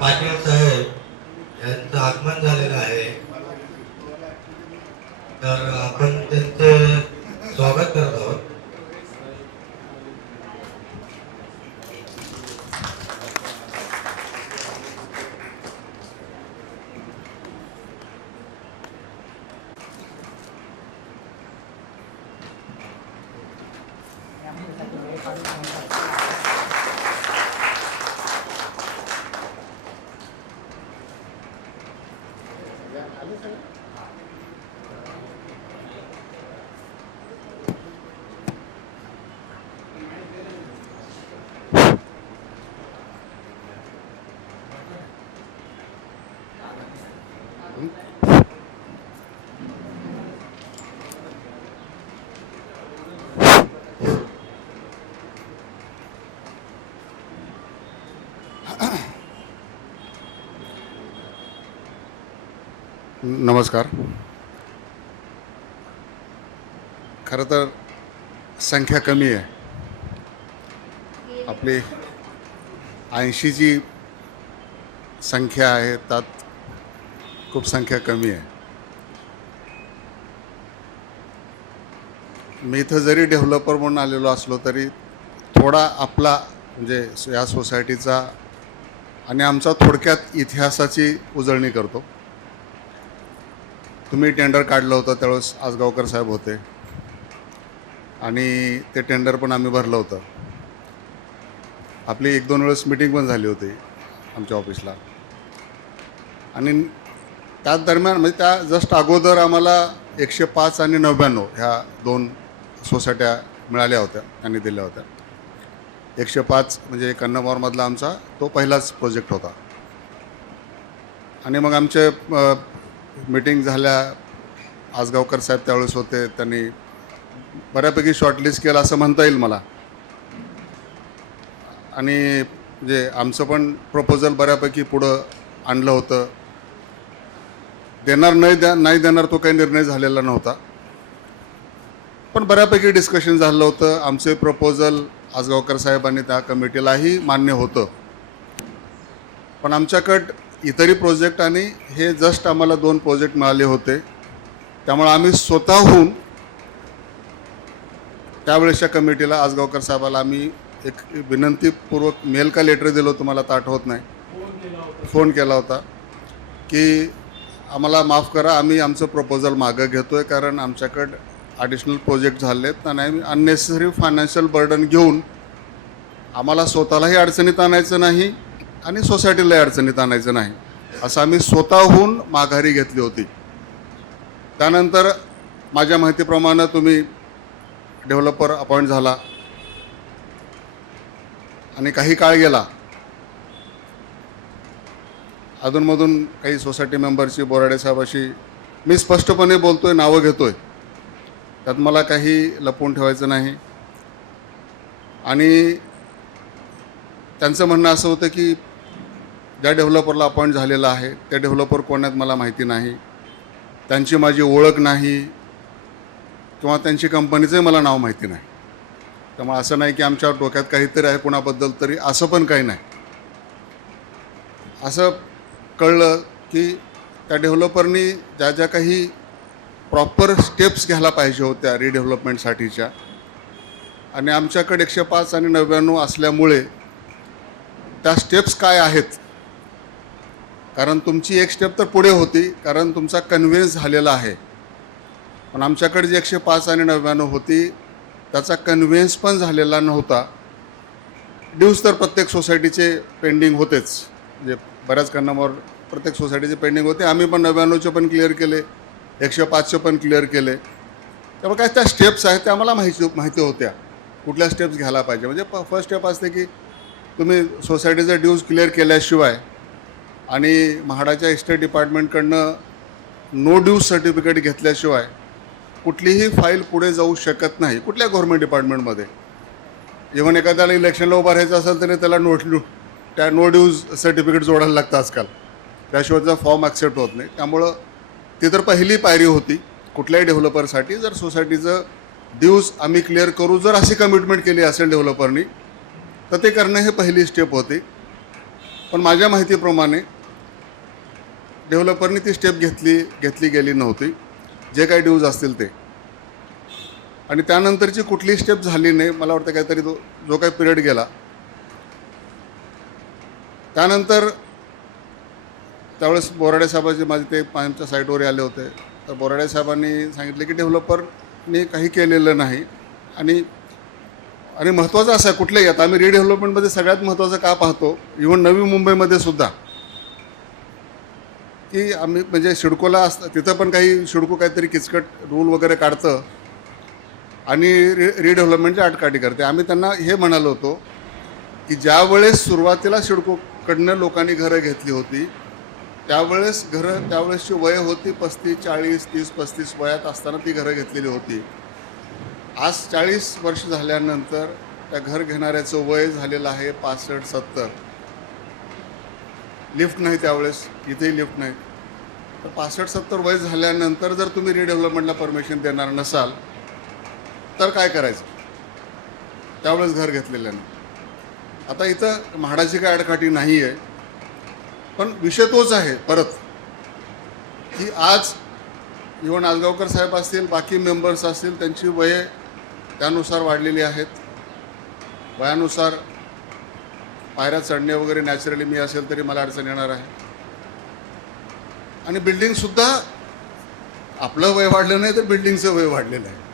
पाटील साहेब यांचं आगमन झालेलं आहे, तर आपण त्यांचे स्वागत करत आहोत. नमस्कार. खरं तर संख्या कमी आहे. आपली 80ची संख्या आहे, त्यात खूप संख्या कमी आहे. मी इथं जरी डेव्हलपर म्हणून आलेलो असलो तरी थोडा आपला म्हणजे या सोसायटीचा आणि आमचा थोडक्यात इतिहासाची उजळणी करतो. तुम्ही टेंडर काढलं होतं त्यावेळेस आजगावकर साहेब होते आणि ते टेंडर पण आम्ही भरलं होतं. आपली 1-2 वेळेस मीटिंग पण झाली होती आमच्या ऑफिसला. आणि त्याच दरम्यान म्हणजे त्या जस्ट अगोदर आम्हाला 105 आणि 99 ह्या 2 सोसायट्या मिळाल्या होत्या, त्यांनी दिल्या होत्या. 105 म्हणजे कन्नमवारमधला आमचा तो पहिलाच प्रोजेक्ट होता. आणि मग आमचे मीटिंग झाल्या, आजगावकर साहेब त्यावेळेस होते, त्यांनी बऱ्यापैकी शॉर्टलिस्ट केलं असं म्हणता येईल मला. आणि म्हणजे आमचं पण प्रपोजल बऱ्यापैकी पुढं आणलं होतं. देणार नाही देणार तो काही निर्णय झालेला नव्हता, पण बऱ्यापैकी डिस्कशन झालं होतं. आमचे प्रपोजल आजगावकर साहेबांनी त्या कमिटीलाही मान्य होतं. पण आमच्याकडं इतरही प्रोजेक्ट आणि हे जस्ट आम्हाला 2 प्रोजेक्ट मिळाले होते. त्यामुळे आम्ही स्वतःहून त्यावेळेसच्या कमिटीला, आजगावकर साहेबाला आम्ही एक विनंतीपूर्वक मेल का लेटर दिलं होतं, मला तर आठवत नाही, फोन केला होता की आम्हाला माफ करा, आम्ही आमचं प्रपोजल मागं घेतो आहे, कारण आमच्याकडं ॲडिशनल प्रोजेक्ट झाले आहेत आणि आम्ही अननेसेसरी फायनान्शियल बर्डन घेऊन आम्हाला स्वतःलाही अडचणीत आणायचं नाही आणि सोसायटीलाही अडचणीत आणायचं नाही, असं आम्ही स्वतःहून माघारी घेतली होती. त्यानंतर माझ्या माहितीप्रमाणे तुम्ही डेव्हलपर अपॉइंट झाला आणि काही काळ गेला. अधूनमधून काही सोसायटी मेंबरची, बोराडे साहेबाशी मी स्पष्टपणे बोलतोय, नावं घेतोय, त्यात मला काही लपवून ठेवायचं नाही. आणि त्यांचं म्हणणं असं होतं की ज्या डेव्हलपरला अपॉइंट झालेलं आहे त्या डेव्हलपर कोण आहेत मला माहिती नाही, त्यांची माझी ओळख नाही किंवा त्यांची कंपनीचंही मला नाव माहिती नाही. त्यामुळे असं नाही की आमच्या डोक्यात काहीतरी आहे कोणाबद्दल तरी, असं पण काही नाही. असं कळलं की त्या डेव्हलपरनी ज्या ज्या काही प्रॉपर स्टेप्स घ्यायला पाहिजे होत्या रिडेव्हलपमेंटसाठीच्या, आणि आमच्याकडे 105 आणि 99 असल्यामुळे त्या स्टेप्स काय आहेत, कारण तुमची एक स्टेप तर पुढे होती कारण तुमचा कन्व्हेन्स झालेला आहे, पण आमच्याकडे जी 105 आणि 99 होती त्याचा कन्व्हेन्स पण झालेला नव्हता. ड्यूज तर प्रत्येक सोसायटीचे पेंडिंग होतेच, म्हणजे बऱ्याच कारणांवर प्रत्येक सोसायटीचे पेंडिंग होते. आम्ही पण 99चे पण क्लिअर केले, 105चे पण क्लिअर केले. त्यामुळे काय त्या स्टेप्स आहेत त्या आम्हाला माहिती होत्या, कुठल्या स्टेप्स घ्यायला पाहिजे. म्हणजे फर्स्ट स्टेप असते की तुम्ही सोसायटीचा ड्यूज क्लिअर केल्याशिवाय आणि म्हाडाच्या इस्टेट डिपार्टमेंटकडनं नो ड्यूज सर्टिफिकेट घेतल्याशिवाय कुठलीही फाईल पुढे जाऊ शकत नाही कुठल्या गव्हर्नमेंट डिपार्टमेंटमध्ये. इव्हन एखाद्याला इलेक्शनला उभा राहायचं असेल तरी त्याला त्या नो ड्यूज सर्टिफिकेट जोडायला लागतं आजकाल, त्याशिवाय त्याचा फॉर्म ॲक्सेप्ट होत नाही. त्यामुळं ती तर पहिली पायरी होती कुठल्याही डेव्हलपरसाठी. जर सोसायटीचं ड्यूज आम्ही क्लिअर करू जर अशी कमिटमेंट केली असेल डेव्हलपरनी तर ते करणं हे पहिली स्टेप होती. पण माझ्या माहितीप्रमाणे डेव्हलपरनी ती स्टेप घेतली गेली नव्हती, जे काही ड्यूज असतील ते. आणि त्यानंतरची कुठलीही स्टेप झाली नाही. मला वाटतं काहीतरी जो काही पिरियड गेला त्यानंतर त्यावेळेस बोराडे साहेबांचे माझे ते आमच्या साईटवर आले होते. तर बोराडे साहेबांनी सांगितले की डेव्हलपरने काही केलेलं नाही. आणि महत्त्वाचं असं आहे कुठलंही, आता आम्ही रिडेव्हलपमेंटमध्ये सगळ्यात महत्त्वाचं का पाहतो, इव्हन नवी मुंबईमध्ये सुद्धा, की आम्ही म्हणजे सिडकोला असतं तिथं पण काही सिडको काहीतरी किचकट रूल वगैरे काढतं आणि रिडेव्हलपमेंटची आटकाठी करते. आम्ही त्यांना हे म्हणालो होतो की ज्यावेळेस सुरुवातीला सिडकोकडनं लोकांनी घरं घेतली होती त्यावेळेसची वय होती 35, 40, 30, 35 वयात असताना ती घरं घेतलेली होती. आज 40 वर्ष झाल्यानंतर त्या घर घेणाऱ्याचं वय झालेलं आहे 65, 70. लिफ्ट नाही त्यावेळेस, इथेही लिफ्ट नाही. तर 65, 70 वय झाल्यानंतर जर तुम्ही रिडेव्हलपमेंटला परमिशन देणार नसाल तर काय करायचं, त्यावेळेस घर घेतलेल्यानं. आता इथं म्हाडाची काय आडकाठी नाही आहे, पण विषय तोच आहे परत की आज इव्हन आजगावकर साहेब असतील, बाकी मेंबर्स असतील, त्यांची वये त्यानुसार वाढलेली आहेत. वयानुसार पायऱ्या चढणे वगैरे नॅचरली मी असेल तरी मला अडचण येणार आहे. आणि बिल्डिंगसुद्धा आपलं वय वाढलं नाही तर बिल्डिंगचं वय वाढलेलं आहे.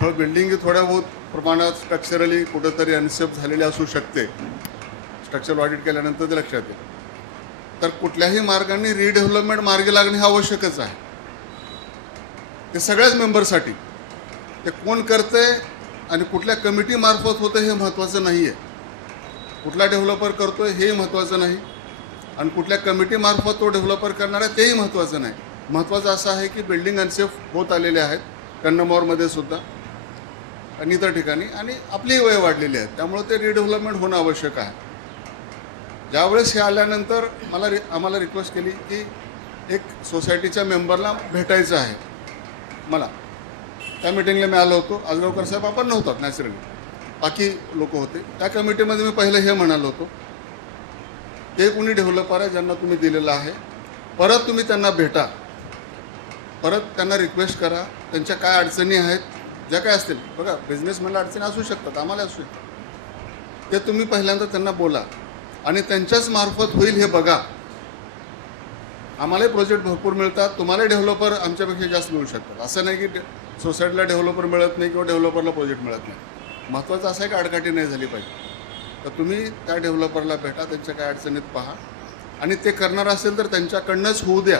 थोडं बिल्डिंग थोड्या बहुत प्रमाणात स्ट्रक्चरली कुठंतरी अनसेफ झालेली असू शकते. स्ट्रक्चर ऑडिट केल्यानंतर ते लक्षात येईल. तर कुठल्याही मार्गाने रिडेव्हलपमेंट मार्गी लागणे हे आवश्यकच आहे. ते सगळ्याच मेंबरसाठी. ते कोण करतंय आणि कुठल्या कमिटीमार्फत होतं हे महत्त्वाचं नाही आहे. कुठला डेव्हलपर करतोय हेही महत्त्वाचं नाही आणि कुठल्या कमिटीमार्फत तो डेव्हलपर करणार आहे तेही महत्त्वाचं नाही. महत्त्वाचं असं आहे की बिल्डिंग अनसेफ होत आलेले आहेत कन्नमोरमध्ये सुद्धा आणि इतर ठिकाणी, आणि आपलीही वय वाढलेली आहेत. त्यामुळे ते रिडेव्हलपमेंट होणं आवश्यक आहे. ज्यावेळेस हे आल्यानंतर आम्हाला रिक्वेस्ट केली की एक सोसायटीच्या मेंबरला भेटायचं आहे. मला त्या मिटिंगला मी आलो होतो. आजगावकर साहेब आपण नव्हतात नॅचरली, बाकी लोक होते. त्या कमिटीमध्ये मी पहिलं हे म्हणालो होतो, ते कोणी डेव्हलपर आहे ज्यांना तुम्ही दिलेलं आहे, परत तुम्ही त्यांना भेटा, परत त्यांना रिक्वेस्ट करा, त्यांच्या काय अडचणी आहेत ज्या काय असतील. बघा, बिझनेसमॅनला अडचणी असू शकतात, आम्हाला असू शकतात, ते तुम्ही पहिल्यांदा त्यांना बोला आणि त्यांच्याच मार्फत होईल हे बघा. आम्हालाही प्रोजेक्ट भरपूर मिळतात, तुम्हालाही डेव्हलपर आमच्यापेक्षा जास्त मिळू शकतात. असं नाही की सोसायटीला डेव्हलपर मिळत नाही किंवा डेव्हलपरला प्रोजेक्ट मिळत नाही. महत्त्वाचं असं आहे की आडकाठी नाही झाली पाहिजे. तर तुम्ही त्या डेव्हलपरला भेटा, त्यांच्या काय अडचणीत पहा आणि ते करणार असेल तर त्यांच्याकडनंच होऊ द्या.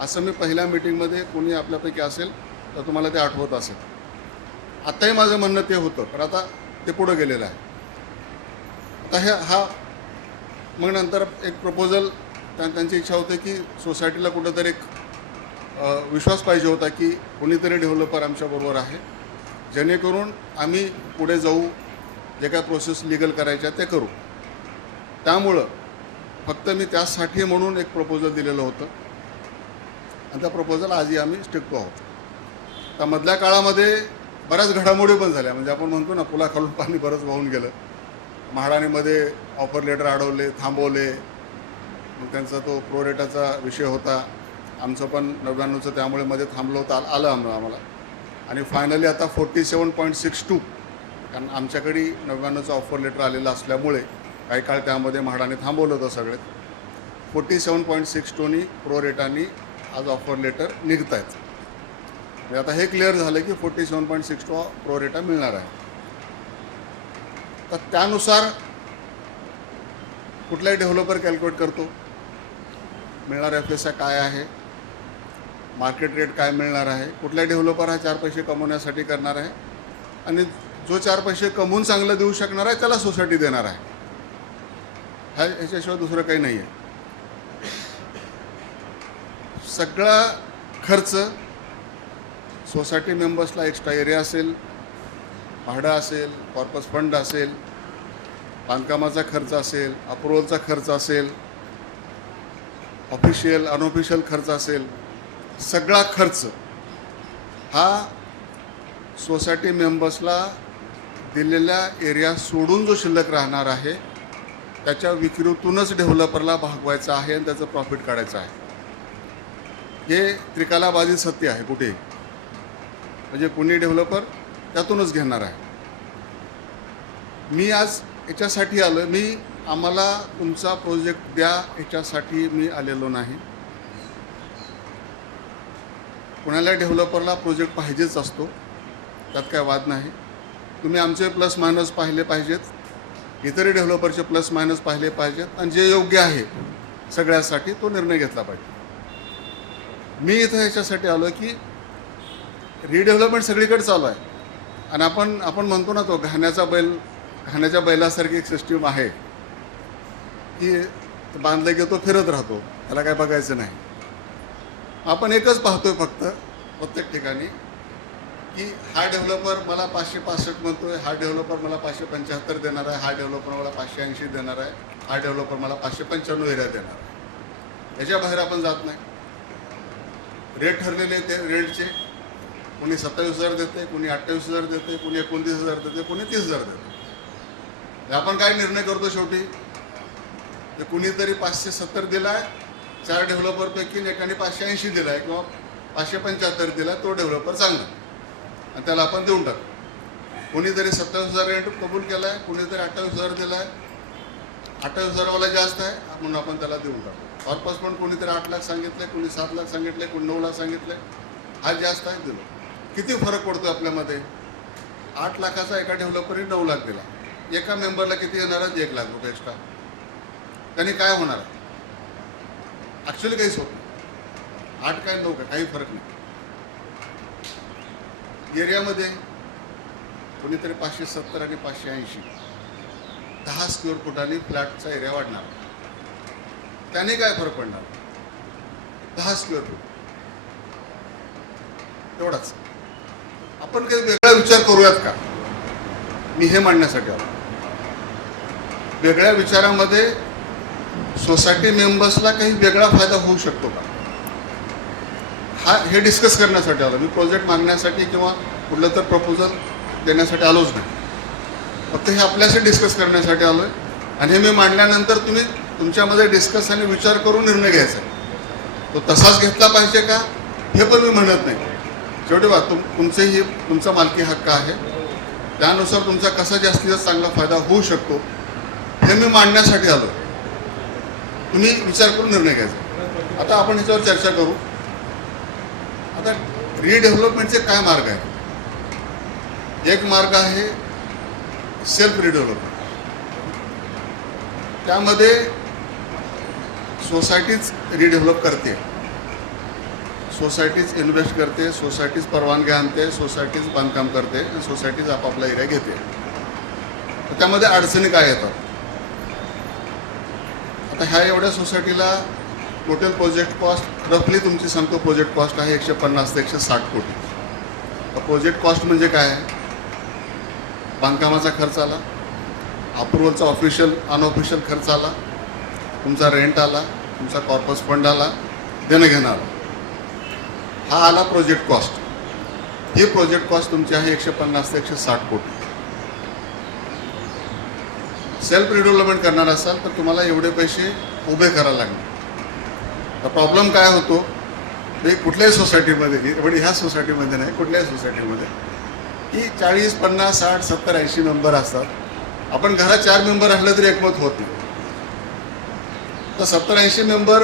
असं मी पहिल्या मिटिंगमध्ये कोणी आपल्यापैकी असेल तर तुम्हाला ते आठवत असेल. आत्ताही माझं म्हणणं ते होतं, पण आता ते पुढं गेलेलं आहे. आता हा मग नंतर एक प्रपोजल, त्यांची इच्छा होती की सोसायटीला कुठंतरी एक विश्वास पाहिजे होता की कोणीतरी डेव्हलपर आमच्याबरोबर आहे, जेणेकरून आम्ही पुढे जाऊ, जे काय प्रोसेस लिगल करायच्या ते करू. त्यामुळं फक्त मी त्यासाठी म्हणून एक प्रपोजल दिलेलं होतं आणि त्या प्रपोजल आजही आम्ही स्टिक आहोत. त्या मधल्या काळामध्ये बऱ्याच घडामोडी पण झाल्या. म्हणजे आपण म्हणतो ना, पुलाखालून पाणी बरंच वाहून गेलं. म्हाडानीमध्ये ऑफर लेटर अडवले, थांबवले. मग त्यांचा तो प्रोरेटाचा विषय होता, आमचं पण 99चं त्यामुळे मध्ये थांबलं होतं, आलं आम्हाला. आणि फायनली आता 47.62, कारण आमच्याकडे 99चं ऑफर लेटर आलेलं असल्यामुळे काही काळ त्यामध्ये म्हाडाने थांबवलं होतं सगळे. 47.62नी प्रोरेटानी आज ऑफर लेटर निघत आहेत. म्हणजे आता हे क्लिअर झालं की 47.62 प्रोरेटा मिळणार आहे. तर त्यानुसार कुठलाही डेव्हलपर कॅल्क्युलेट करतो, मिळणारा FSI काय आहे, मार्केट रेट काय मिळणार आहे. कुठला डेव्हलपर हा 4 पैसे कमवण्यासाठी करणार आहे आणि जो 4 पैसे कमवून चांगलं देऊ शकणार आहे त्याला सोसायटी देणार आहे. ह्याच्याशिवाय दुसरं काही नाही आहे. सगळा खर्च सोसायटी मेंबर्सला, एक्स्ट्रा एरिया असेल, भाडं असेल, कॉर्पस फंड असेल, बांधकामाचा खर्च असेल, अप्रुव्हलचा खर्च असेल, ऑफिशियल अनऑफिशियल खर्च असेल, सगळा खर्च हा सोसायटी मेंबर्सला दिलेल्या एरिया सोडून जो शिल्लक राहणार आहे त्याच्या विक्रीतूनच डेव्हलपरला भागवायचं आहे आणि त्याचं प्रॉफिट काढायचं आहे. हे त्रिकालाबाधित सत्य आहे कुठेही. म्हणजे कोणी डेव्हलपर त्यातूनच घेणार आहे. मी आज याच्यासाठी आलो, आम्हाला तुमचा प्रोजेक्ट द्या याच्यासाठी मी आलेलो नाही. कोणाला डेव्हलपरला प्रोजेक्ट पाहिजेच असतो, त्यात काय वाद नाही. तुम्ही आमचे प्लस मायनस पाहिले पाहिजेत, इतरही डेव्हलपरचे प्लस मायनस पाहिले पाहिजेत आणि जे योग्य आहे सगळ्यासाठी तो निर्णय घेतला पाहिजे. मी इथं ह्याच्यासाठी आलो की रिडेव्हलपमेंट सगळीकडे चालू आहे आणि आपण म्हणतो ना, तो घाण्याच्या बैलासारखी एक सिस्टीम आहे की बांधलं की तो फिरत राहतो, त्याला काय बघायचं नाही. आपण एकच पाहतोय फक्त प्रत्येक ठिकाणी की हा डेव्हलपर मला 565 म्हणतोय, हा डेव्हलपर मला 575 देणार आहे, हा डेव्हलपर मला 580 देणार आहे, हा डेव्हलपर मला 595 एरिया देणार आहे. याच्या बाहेर आपण जात नाही. रेट ठरलेले ते रेटचे, कोणी 27,000 देते, कोणी 28,000 देते, कोणी 29,000 देते, कोणी 30,000 देते. आपण काय निर्णय करतो शेवटी, ते कुणीतरी 570 दिलाय 4 डेव्हलपरपैकी, एकाने 580 दिलाय किंवा 575 दिला, तो डेव्हलपर चांगला आणि त्याला आपण देऊन टाकतो. कोणीतरी 27,000 रेंट कबूल केला आहे, कोणीतरी 28,000 दिला आहे, 28,000वाला जास्त आहे म्हणून आपण त्याला देऊन टाकतो. कॉर्पस पण कोणीतरी 8 लाख सांगितले, कोणी 7 लाख सांगितले, कोणी 9 लाख सांगितले, हा जास्त आहे दिलो. किती फरक पडतो आपल्यामध्ये. 8 लाखाचा एका डेव्हलपरने 9 लाख दिला, एका मेंबरला किती येणार आहे? 1 लाख रुपये एक्स्ट्रा. त्यांनी काय होणार आहे? ॲक्च्युली काहीच होत नाही. 8 काय 9 काय काही फरक नाही. एरियामध्ये कोणीतरी 570 आणि 580, 10 स्क्वेअर फुटांनी फ्लॅटचा एरिया वाढणार. त्याने काय फरक पडणार? 10 स्क्वेअर फूट एवढाच. आपण काही वेगळा विचार करूयात का? मी हे मांडण्यासाठी आलो. वेगळ्या विचारामध्ये सोसायटी मेंबर्सला काही वेगळा फायदा होऊ शकतो का, हे डिस्कस करण्यासाठी आलो. मी प्रोजेक्ट मागण्यासाठी किंवा कुठलं तर प्रपोजल देण्यासाठी आलोच नाही. फक्त हे आपल्यासाठी डिस्कस करण्यासाठी आलो आहे आणि हे मी मांडल्यानंतर तुम्ही तुमच्यामध्ये डिस्कस आणि विचार करून निर्णय घ्यायचा. तो तसाच घेतला पाहिजे का हे पण मी म्हणत नाही. शेवटी तुमचा मालकी हक्क आहे, त्यानुसार तुमचा कसा जास्तीत जास्त चांगला फायदा होऊ शकतो हे मी मांडण्यासाठी आलो. तुम्ही विचार करून निर्णय घ्यायचा. आता आपण ह्याच्यावर चर्चा करू. आता रिडेव्हलपमेंटचे काय मार्ग आहेत? एक मार्ग आहे सेल्फ रिडेव्हलपमेंट. त्यामध्ये सोसायटीच रिडेव्हलप करते, सोसायटीच इन्व्हेस्ट करते, सोसायटीच परवानगी आणते, सोसायटीच बांधकाम करते, सोसायटीच आपापला एरिया घेते. तर त्यामध्ये अडचणी काय येतात? आता ह्या एवढ्या सोसायटीला टोटल प्रोजेक्ट कॉस्ट रफली तुमची सांगतो, प्रोजेक्ट कॉस्ट आहे 150 ते 160 कोटी. प्रोजेक्ट कॉस्ट म्हणजे काय आहे? बांधकामाचा खर्च आला, अप्रुव्हलचा ऑफिशियल अनऑफिशियल खर्च आला, तुमचा रेंट आला, तुमचा कॉर्पस फंड आला, देणं घेणं आला, हा आला प्रोजेक्ट कॉस्ट. ही प्रोजेक्ट कॉस्ट तुमची आहे 150 ते 160 कोटी. सेल्फ रिडेव्हलपमेंट करणार असाल तर तुम्हाला एवढे पैसे उभे करायला लागणार. तर प्रॉब्लेम काय होतो, हे कुठल्याही सोसायटीमध्ये, म्हणजे ह्या सोसायटीमध्ये नाही, कुठल्याही सोसायटीमध्ये की 40, 50, 60, 70, 80 मेंबर असतात. आपण घरात 4 मेंबर असले तरी एकमत होत नाही. तर 70-80 मेंबर,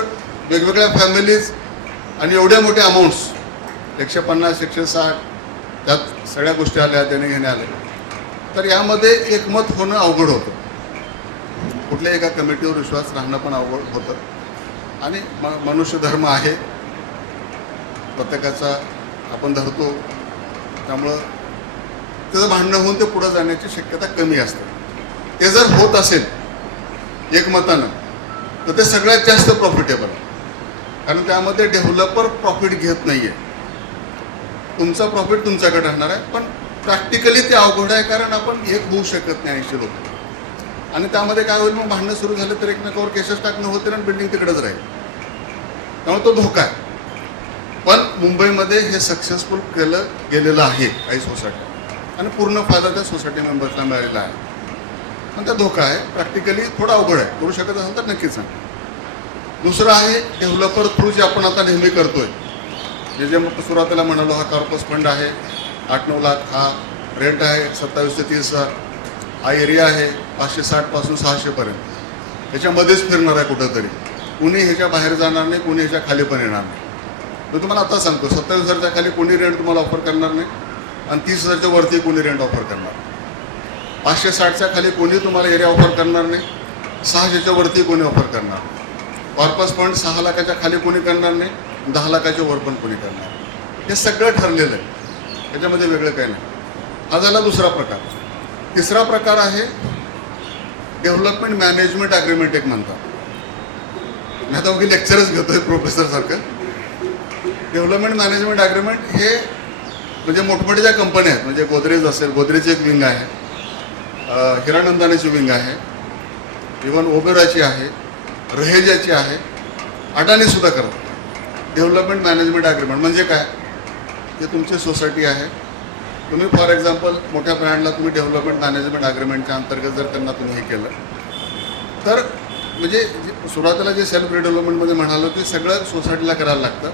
वेगवेगळ्या फॅमिलीज आणि एवढ्या मोठ्या अमाऊंट्स, 150, 160, त्यात सगळ्या गोष्टी आल्या, देणे घेणे आले, तर यामध्ये एकमत होणं अवघड होतं. कुठल्याही एका कमिटीवर विश्वास राहणं पण अवघड होतं. आणि मनुष्य धर्म आहे, प्रत्येकाचा आपण धरतो, त्यामुळं त्याचं भांडणं होऊन ते पुढं जाण्याची शक्यता कमी असते. ते जर होत असेल एकमतानं तर ते सगळ्यात जास्त प्रॉफिटेबल आहे. कारण त्यामध्ये डेव्हलपर प्रॉफिट घेत नाही आहे, तुमचा प्रॉफिट तुमच्याकडे राहणार आहे. पण प्रॅक्टिकली ते अवघड आहे, कारण आपण एक होऊ शकत नाही 80 लोक. आणि त्यामध्ये काय होईल, मग भांडणं सुरू झाले तर एकमेकावर केसेस टाकणं होते आणि बिल्डिंग तिकडेच राहील. त्यामुळे तो धोका आहे. पण मुंबईमध्ये हे सक्सेसफुल केलं गेलेलं आहे काही सोसायटी, आणि पूर्ण फायदा त्या सोसायटी मेंबर्सला मिळालेला आहे. पण त्या धोका आहे, प्रॅक्टिकली थोडा अवघड आहे. करू शकत असाल तर नक्कीच सांगा. दुसरं आहे डेव्हलपर थ्रू जे आपण आता नेहमी करतोय, जे सुरुवातीला म्हणालो, हा कॉर्पस फंड आहे, 8-9 लाख हा रेंट आहे, 27 ते 30 हजार हा एरिया आहे, 560 पासून 600 पर्यंत ह्याच्यामध्येच फिरणार आहे कुठंतरी. कुणी ह्याच्या बाहेर जाणार नाही, कुणी ह्याच्या खाली पण येणार नाही. मी तुम्हाला आता सांगतो, 27 हजारच्या खाली कोणी रेंट तुम्हाला ऑफर करणार नाही आणि 30 हजारच्या वरती कोणी रेंट ऑफर करणार. 560च्या खाली कोणी तुम्हाला एरिया ऑफर करणार नाही, 600च्या वरती कोणी ऑफर करणार. कॉर्पस फंड 6 लाखाच्या खाली कोणी करणार नाही, 10 लाखाच्या वर पण कोणी करणार. हे सगळं ठरलेलं आहे, त्याच्यामध्ये वेगळं काही नाही. हा झाला दुसरा प्रकार. तिसरा प्रकार आहे डेव्हलपमेंट मॅनेजमेंट ॲग्रीमेंट एक म्हणतात. मी आता उगी लेक्चरच घेतोय प्रोफेसरसारखं. डेव्हलपमेंट मॅनेजमेंट ॲग्रीमेंट हे म्हणजे मोठमोठ्या ज्या कंपन्या आहेत, म्हणजे गोदरेज असेल, गोदरेजची एक विंग आहे, हिरानंदानीची विंग आहे, इव्हन ओबेरॉयची आहे, रहेजाची आहे, अडानीसुद्धा करतात. डेव्हलपमेंट मॅनेजमेंट ॲग्रीमेंट म्हणजे काय? ते तुमची सोसायटी आहे, तुम्ही फॉर एक्झाम्पल मोठ्या ब्रँडला तुम्ही डेव्हलपमेंट मॅनेजमेंट ॲग्रीमेंटच्या अंतर्गत जर त्यांना तुम्ही हे केलं तर म्हणजे सुरुवातीला जे सेल्फ रिडेव्हलपमेंटमध्ये म्हणालो ते सगळं सोसायटीला करायला लागतं.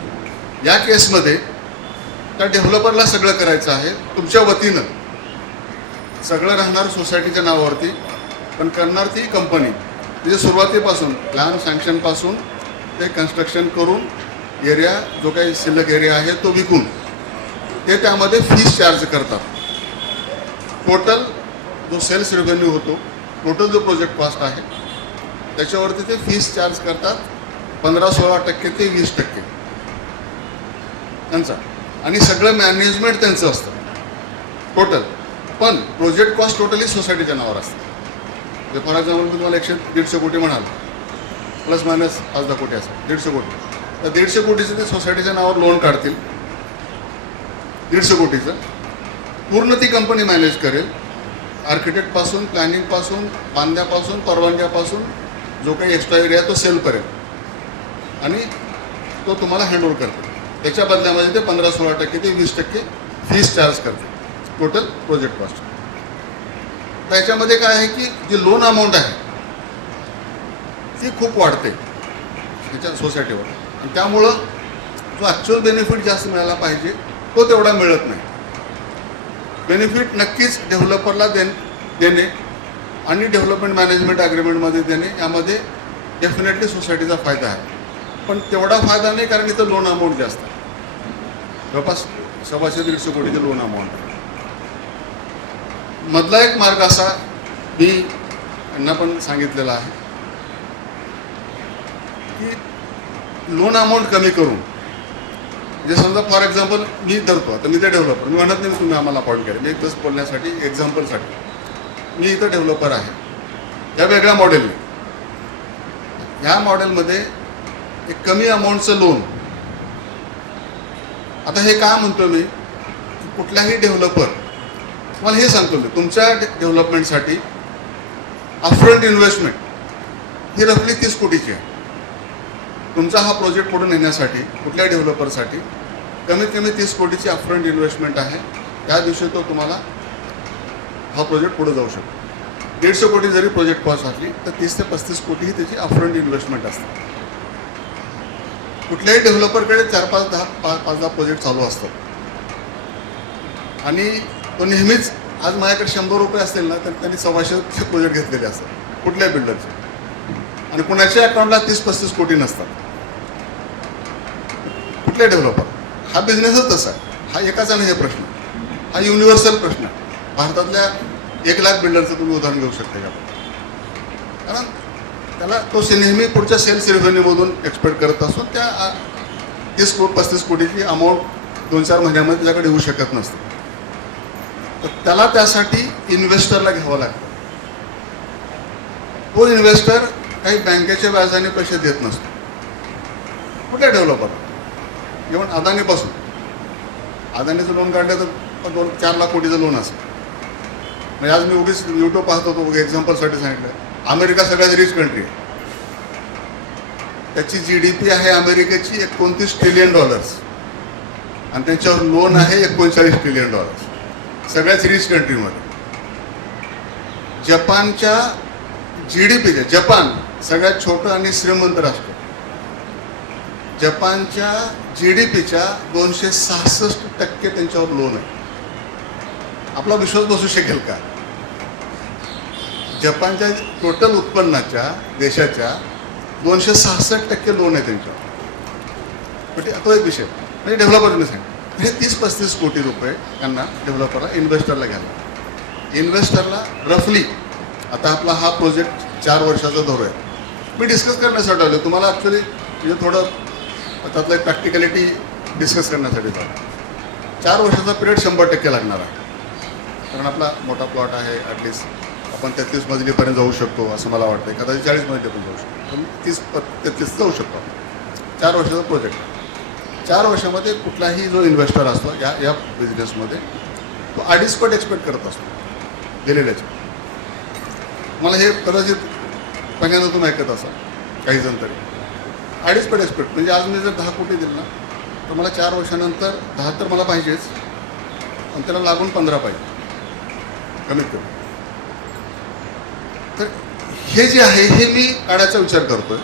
या केसमध्ये त्या डेव्हलपरला सगळं करायचं आहे, तुमच्या वतीनं सगळं राहणार सोसायटीच्या नावावरती, पण करणार ती कंपनी. म्हणजे सुरुवातीपासून प्लॅन सँक्शनपासून ते कन्स्ट्रक्शन करून एरिया जो काही शिल्लक एरिया आहे तो विकून ते त्यामध्ये फीस चार्ज करतात. टोटल जो सेल्स रेव्हेन्यू होतो, टोटल जो प्रोजेक्ट कॉस्ट आहे त्याच्यावरती ते फीस चार्ज करतात. 15-16% ते 20% त्यांचा, आणि सगळं मॅनेजमेंट त्यांचं असतं टोटल. पण प्रोजेक्ट कॉस्ट टोटली सोसायटीच्या नावावर असतं. फॉर एक्झाम्पल मी तुम्हाला 100-150 कोटी म्हणाल, प्लस मायनस 5-10 कोटी असेल, 150 कोटी, तर 150 कोटीचं ते सोसायटीच्या नावावर लोन काढतील. 150 कोटीचं पूर्ण ती कंपनी मॅनेज करेल, आर्किटेक्टपासून, प्लॅनिंगपासून, बांधण्यापासून, परवानग्यापासून, जो काही एक्स्ट्रा एरिया तो सेल करेल आणि तो तुम्हाला हँडओव्हर करते. त्याच्या बदल्यामध्ये ते 15-16% ते 20% फीस चार्ज करते टोटल प्रोजेक्ट कॉस्ट. त्याच्यामध्ये काय आहे की जी लोन अमाऊंट आहे ती खूप वाढते त्याच्या सोसायटीवर, आणि त्यामुळं जो ॲक्च्युअल बेनिफिट जास्त मिळाला पाहिजे तो तेवढा मिळत नाही. बेनिफिट नक्कीच डेव्हलपरला देणे आणि डेव्हलपमेंट मॅनेजमेंट ॲग्रीमेंटमध्ये देणे यामध्ये डेफिनेटली सोसायटीचा फायदा आहे, पण तेवढा फायदा नाही, कारण इथं लोन अमाऊंट जास्त आहे. जवळपास 100-150 कोटीचे लोन अमाऊंट आहे. मधला एक मार्ग असा मी यांना पण सांगितलेला आहे की लोन अमाऊंट कमी करून, म्हणजे समजा फॉर एक्झाम्पल मी धरतो, आता मी ते डेव्हलपर, मी म्हणत नाही तुम्ही आम्हाला अपॉइंट केलं, मी एक तसं बोलण्यासाठी एक्झाम्पलसाठी, मी इथं डेव्हलपर आहे या वेगळ्या मॉडेलने. ह्या मॉडेलमध्ये एक कमी अमाऊंटचं लोन. आता हे काय म्हणतो मी की कुठल्याही डेव्हलपर, तुम्हाला हे सांगतो मी, तुमच्या डेव्हलपमेंटसाठी अपफ्रंट इन्व्हेस्टमेंट ही रफली 30 कोटीची आहे. तुमचा हा प्रोजेक्ट पुढे नेण्यासाठी कुठल्या डेव्हलपरसाठी कमीत कमी 30 कोटीची अपफ्रंट इन्व्हेस्टमेंट आहे. त्या दिवशी तो तुम्हाला हा प्रोजेक्ट पुढे जाऊ शकतो. 150 कोटी जरी प्रोजेक्ट कॉस्ट असली तर 30 ते 35 कोटी ही त्याची अपफ्रंट इन्व्हेस्टमेंट असते. कुठल्याही डेव्हलपरकडे 4-5-10 प्रोजेक्ट चालू असतात आणि तो नेहमीच, आज माझ्याकडे 100 रुपये असतील ना तर त्यांनी 100 प्रोजेक्ट घेतलेले असतात कुठल्याही बिल्डरचे, आणि कुणाच्या अकाउंटला 30-35 कोटी नसतात. कुठले डेव्हलपर, हा बिझनेसच तसा आहे. हा एकाचा नाही हे प्रश्न, हा युनिव्हर्सल प्रश्न आहे. भारतातल्या 1 लाख बिल्डरचं तुम्ही उदाहरण घेऊ शकता का? कारण त्याला तो नेहमी पुढच्या सेल्स रेव्हेन्यूमधून एक्सपेक्ट करत असतो. त्या 30-35 कोटीची अमाऊंट 2-4 महिन्यामध्ये त्याच्याकडे येऊ शकत नसते. तर त्याला त्यासाठी इन्व्हेस्टरला घ्यावं लागतं. तो इन्व्हेस्टर काही बँकेच्या व्याजाने पैसे देत नसतो. कुठल्या डेव्हलपर, इव्हन अदानीपासून, अदानीचं लोन काढलं तर 2-4 लाख कोटीचं लोन असेल. म्हणजे आज मी उगीच यूट्यूब पाहतो होतो, एक्झाम्पलसाठी सांगितलं, अमेरिका सगळ्यात रिच कंट्री आहे. त्याची GDP आहे अमेरिकेची $29 ट्रिलियन आणि त्यांच्यावर लोन आहे $39 ट्रिलियन. सगळ्याच रिच कंट्रीमध्ये जपानच्या GDPच्या, जपान सगळ्यात छोटं आणि श्रीमंत राष्ट्र, जपानच्या GDPच्या 266% त्यांच्यावर लोन आहे. आपला विश्वास बसू शकेल का? जपानच्या टोटल उत्पन्नाच्या देशाच्या 266% लोन आहे त्यांच्यावर. म्हणजे तो एक विषय म्हणजे डेव्हलपरने सांगितलं हे 30-35 कोटी रुपये त्यांना डेव्हलपरला इन्व्हेस्टरला घ्यायला. इन्व्हेस्टरला रफली आता आपला हा प्रोजेक्ट 4 वर्षाचा धोरण आहे. मी डिस्कस करण्यासाठी आलो तुम्हाला ॲक्च्युली म्हणजे थोडं त्यातलं एक प्रॅक्टिकॅलिटी डिस्कस करण्यासाठी चालू. 4 वर्षाचा पिरियड 100% लागणार आहे कारण आपला मोठा प्लॉट आहे. ॲटलिस्ट आपण 33 मजलीपर्यंत जाऊ शकतो असं मला वाटतं. कदाचित 40 मजली पण जाऊ शकतो पण 30-33 जाऊ शकतो. 4 वर्षाचा प्रोजेक्ट. 4 वर्षामध्ये कुठलाही जो इन्व्हेस्टर असतो या बिझनेसमध्ये तो 2.5 पट एक्सपेक्ट करत असतो दिलेल्याचे. मला हे कदाचित पहिल्यांदा तुम्ही ऐकत असाल काही जण तरी 2.5 पट एक्सपेक्ट म्हणजे आज मी जर 10 कोटी दिलं ना तर मला 4 वर्षानंतर 10 तर मला पाहिजेच पण त्याला लागून 15 पाहिजे कमीत कमी. तर हे जे आहे हे मी काढायचा विचार करतोय.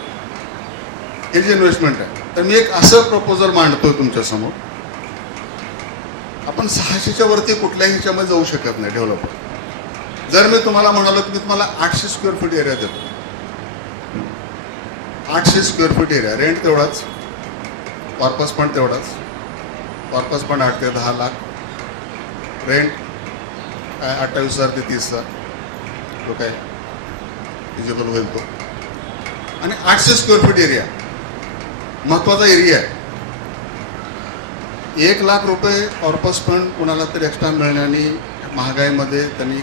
हे जे इन्व्हेस्टमेंट आहे तर मी एक असं प्रपोजल मांडतोय तुमच्यासमोर. आपण 600च्या वरती कुठल्याही ह्याच्यामध्ये जाऊ शकत नाही डेव्हलपर. जर मी तुम्हाला म्हणालो की मी तुम्हाला 800 स्क्वेअर फूट एरिया देतो, 800 स्क्वेअर फूट एरिया, रेंट तेवढाच, कॉर्पस फंड तेवढाच, कॉर्पस फंड 8 ते 10 लाख, रेंट काय 28,000 ते 30,000 तो काय इजिबल होईल तो, आणि 800 स्क्वेअर फूट एरिया महत्त्वाचा एरिया आहे. 1 लाख रुपये कॉर्पस फंड कोणाला तरी एक्स्ट्रा मिळण्याने महागाईमध्ये त्यांनी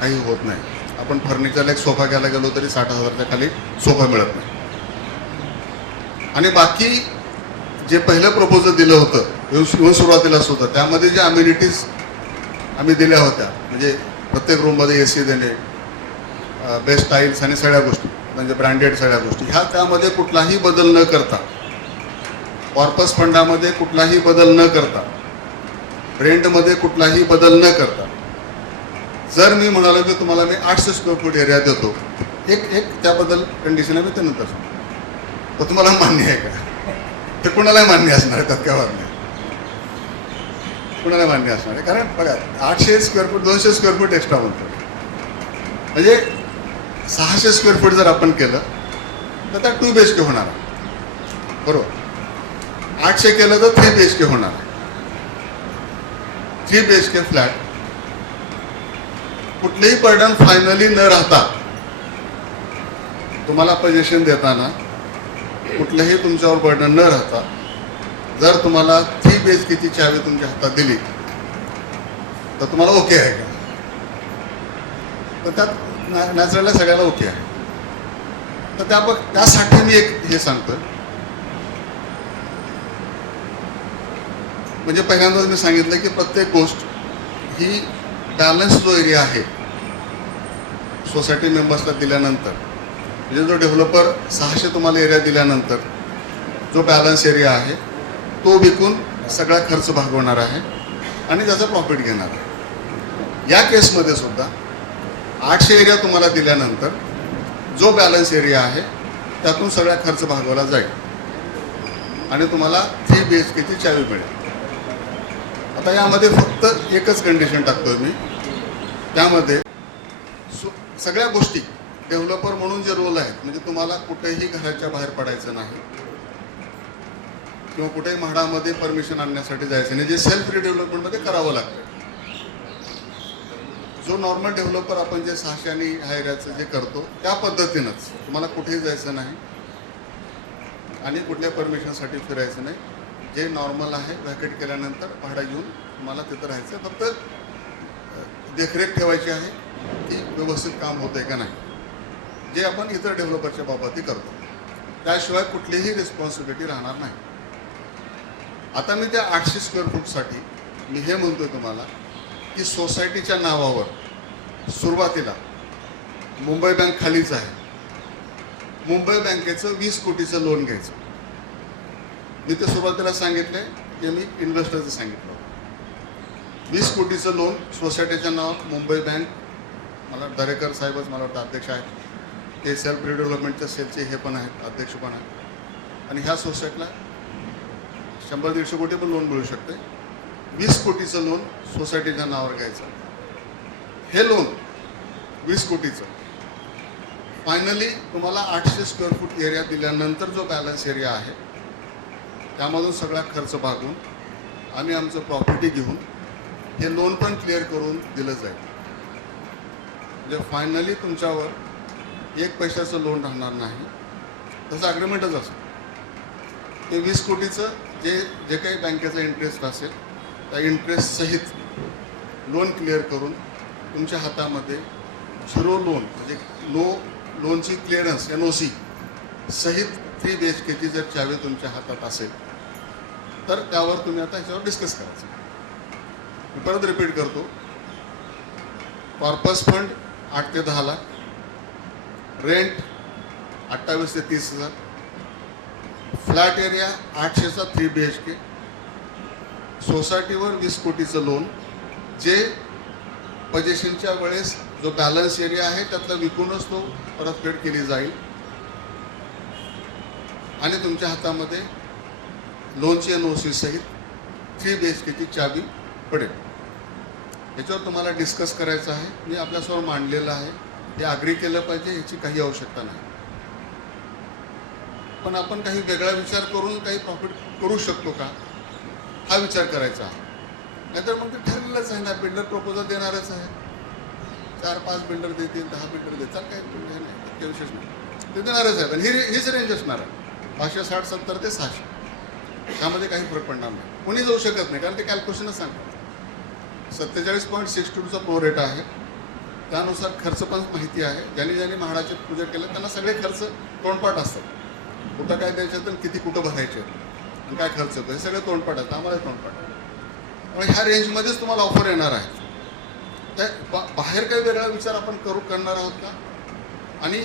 काही होत नाही. आपण फर्निचरला एक सोफा घ्यायला गेलो तरी 60,000च्या खाली सोफा मिळत नाही. आणि बाकी जे पहिलं प्रपोजल दिलं होतं येऊन सुरुवातीला सुद्धा त्यामध्ये जे अम्युनिटीज आम्ही दिल्या होत्या म्हणजे प्रत्येक रूममध्ये AC देणे, बेस्ट टाईल्स आणि सगळ्या गोष्टी म्हणजे ब्रँडेड सगळ्या गोष्टी ह्या त्यामध्ये कुठलाही बदल न करता, कॉर्पस फंडामध्ये कुठलाही बदल न करता, रेंटमध्ये कुठलाही बदल न करता जर मी म्हणालो की तुम्हाला मी 800 स्क्वेअर फूट एरिया देतो, एक त्याबद्दल कंडिशन आहे मी ते नंतर सांगतो. तर तुम्हाला मान्य आहे का? ते कुणालाही मान्य असणार आहे, त्यात काय वाद नाही. कुणाला मान्य असणार आहे कारण बघा 800 square foot 200 square foot extra म्हणतो म्हणजे 600 स्क्वेअर फूट जर आपण केलं तर त्या 2 BHK होणार आहे बरोबर. 800 केलं तर 3 BHK होणार आहे. 3 BHK फ्लॅट कुठलेही बर्डन फायनली न राहता तुम्हाला पोझिशन देताना कुठल्याही तुमच्यावर बर्डन न राहता जर तुम्हाला 3 BHKची चावी तुमच्या हातात दिली तर तुम्हाला ओके आहे का? तर त्यात नॅचरलला सगळ्याला ओके आहे. तर त्यासाठी मी एक हे सांगतोय म्हणजे पहिल्यांदाच मी सांगितलं की प्रत्येक गोष्ट ही बॅलन्स जो एरिया आहे सोसायटी मेंबर्सला दिल्यानंतर म्हणजे जो डेव्हलपर 600 तुम्हाला एरिया दिल्यानंतर जो बॅलन्स एरिया आहे तो विकून सगळा खर्च भागवणार आहे आणि त्याचा प्रॉफिट घेणार आहे. या केसमध्ये सुद्धा 800 एरिया तुम्हाला दिल्यानंतर जो बॅलन्स एरिया आहे त्यातून सगळा खर्च भागवला जाईल आणि तुम्हाला 3 BHKची चावी मिळेल. आता यामध्ये फक्त एकच कंडिशन टाकतोय मी, त्यामध्ये सगळ्या गोष्टी डेव्हलपर म्हणून जे रोल आहेत म्हणजे तुम्हाला कुठेही घराच्या बाहेर पडायचं नाही किंवा कुठेही म्हाडामध्ये परमिशन आणण्यासाठी जायचं नाही, जे सेल्फ रिडेव्हलपमेंटमध्ये करावं लागतं. जो नॉर्मल डेव्हलपर आपण जे 600 आणि ह्या एरियाचं जे करतो त्या पद्धतीनंच तुम्हाला कुठेही जायचं नाही आणि कुठल्या परमिशनसाठी फिरायचं नाही. जे नॉर्मल आहे व्हॅकेट केल्यानंतर भाडं घेऊन तुम्हाला तिथं राहायचं. फक्त देखरेख ठेवायची आहे की व्यवस्थित काम होतं आहे का नाही, जे आपण इतर डेव्हलपरच्या बाबतीत करतो. त्याशिवाय कुठलीही रिस्पॉन्सिबिलिटी राहणार नाही. आता मी त्या 800 स्क्वेअर फूटसाठी मी हे म्हणतोय तुम्हाला की सोसायटीच्या नावावर सुरुवातीला मुंबई बँक खालीच आहे. मुंबई बँकेचं 20 कोटीचं लोन घ्यायचं. मी ते सुरुवातीला सांगितलंय की मी इन्व्हेस्टरचं सांगितलं 20 कोटीचं लोन सोसायटीच्या नावावर मुंबई बँक मला दरेकर साहेबच मला वाटतं अध्यक्ष आहेत, ते सेल्फ रिडेव्हलपमेंटच्या सेलचे हे पण आहेत, अध्यक्ष पण आहेत. आणि ह्या सोसायटीला 100-150 कोटी पण लोन मिळू शकते. 20 कोटीचं लोन सोसायटीच्या नावावर घ्यायचं. हे लोन 20 कोटीचं फायनली तुम्हाला 800 स्क्वेअर फूट एरिया दिल्यानंतर जो बॅलन्स एरिया आहे त्यामधून सगळा खर्च भागून आम्ही आमचं प्रॉपर्टी घेऊन हे लोन पण क्लिअर करून दिलं जाईल. म्हणजे फायनली तुमच्यावर 1 पैशाचं लोन राहणार नाही. तसं ॲग्रीमेंटच असतं. ते 20 कोटीचं जे काही बँकेचा इंटरेस्ट असेल त्या इंटरेस्ट सहित लोन क्लिअर करून तुमच्या हातामध्ये 0 लोन म्हणजे लोनची क्लिअरन्स NOC सहित 3 BHKची जर चावी तुमच्या हातात असेल तर त्यावर तुम्ही आता ह्याच्यावर डिस्कस करायचं. मी परत रिपीट करतो. कॉर्पस फंड 8 ते 10 लाख, रेंट 28 ते 30 हजार, फ्लॅट एरिया 800चा 3 BHK, सोसायटीवर 20 कोटीचं लोन जे पोजेशनच्या वेळेस जो बॅलन्स एरिया आहे त्यातला विकूनच तो परतफेड केली जाईल आणि तुमच्या हातामध्ये लोनची NOC सहित 3 BHKची चावी पडेल. याच्यावर तुम्हाला डिस्कस करायचं आहे. मी आपल्यासमोर मांडलेलं आहे. हे अग्री केलं पाहिजे याची काही आवश्यकता नाही. पण आपण काही वेगळा विचार करून काही प्रॉफिट करू शकतो का हा विचार करायचा आहे. नाहीतर मग ते ठरलेलंच आहे ना, बिल्डर प्रपोजल देणारच आहे. 4-5 बिल्डर देतील, 10 बिल्डर देतात, काही हे नाही, ते विशेष नाही, ते देणारच आहेत. आणि हीच रेंज असणार आहे 560, 70 ते 600. त्यामध्ये काही फरक पडणार नाही. कोणी जाऊ शकत नाही कारण ते कॅल्क्युलेशनच सांगतात. 47.62चा प्रो रेट आहे. त्यानुसार खर्च पण माहिती आहे. ज्यांनी म्हाडाचे प्रोजेक्ट केले त्यांना सगळे खर्च तोंडपाठ असतात. कुठं काय द्यायचं तर किती कुठं भरायचे आणि काय खर्च होतो हे सगळे तोंडपाठ असतं. आम्हाला तोंडपाठ आहे. त्यामुळे ह्या रेंजमध्येच तुम्हाला ऑफर येणार आहे. त्या बाहेर काही वेगळा विचार आपण करणार आहोत का आणि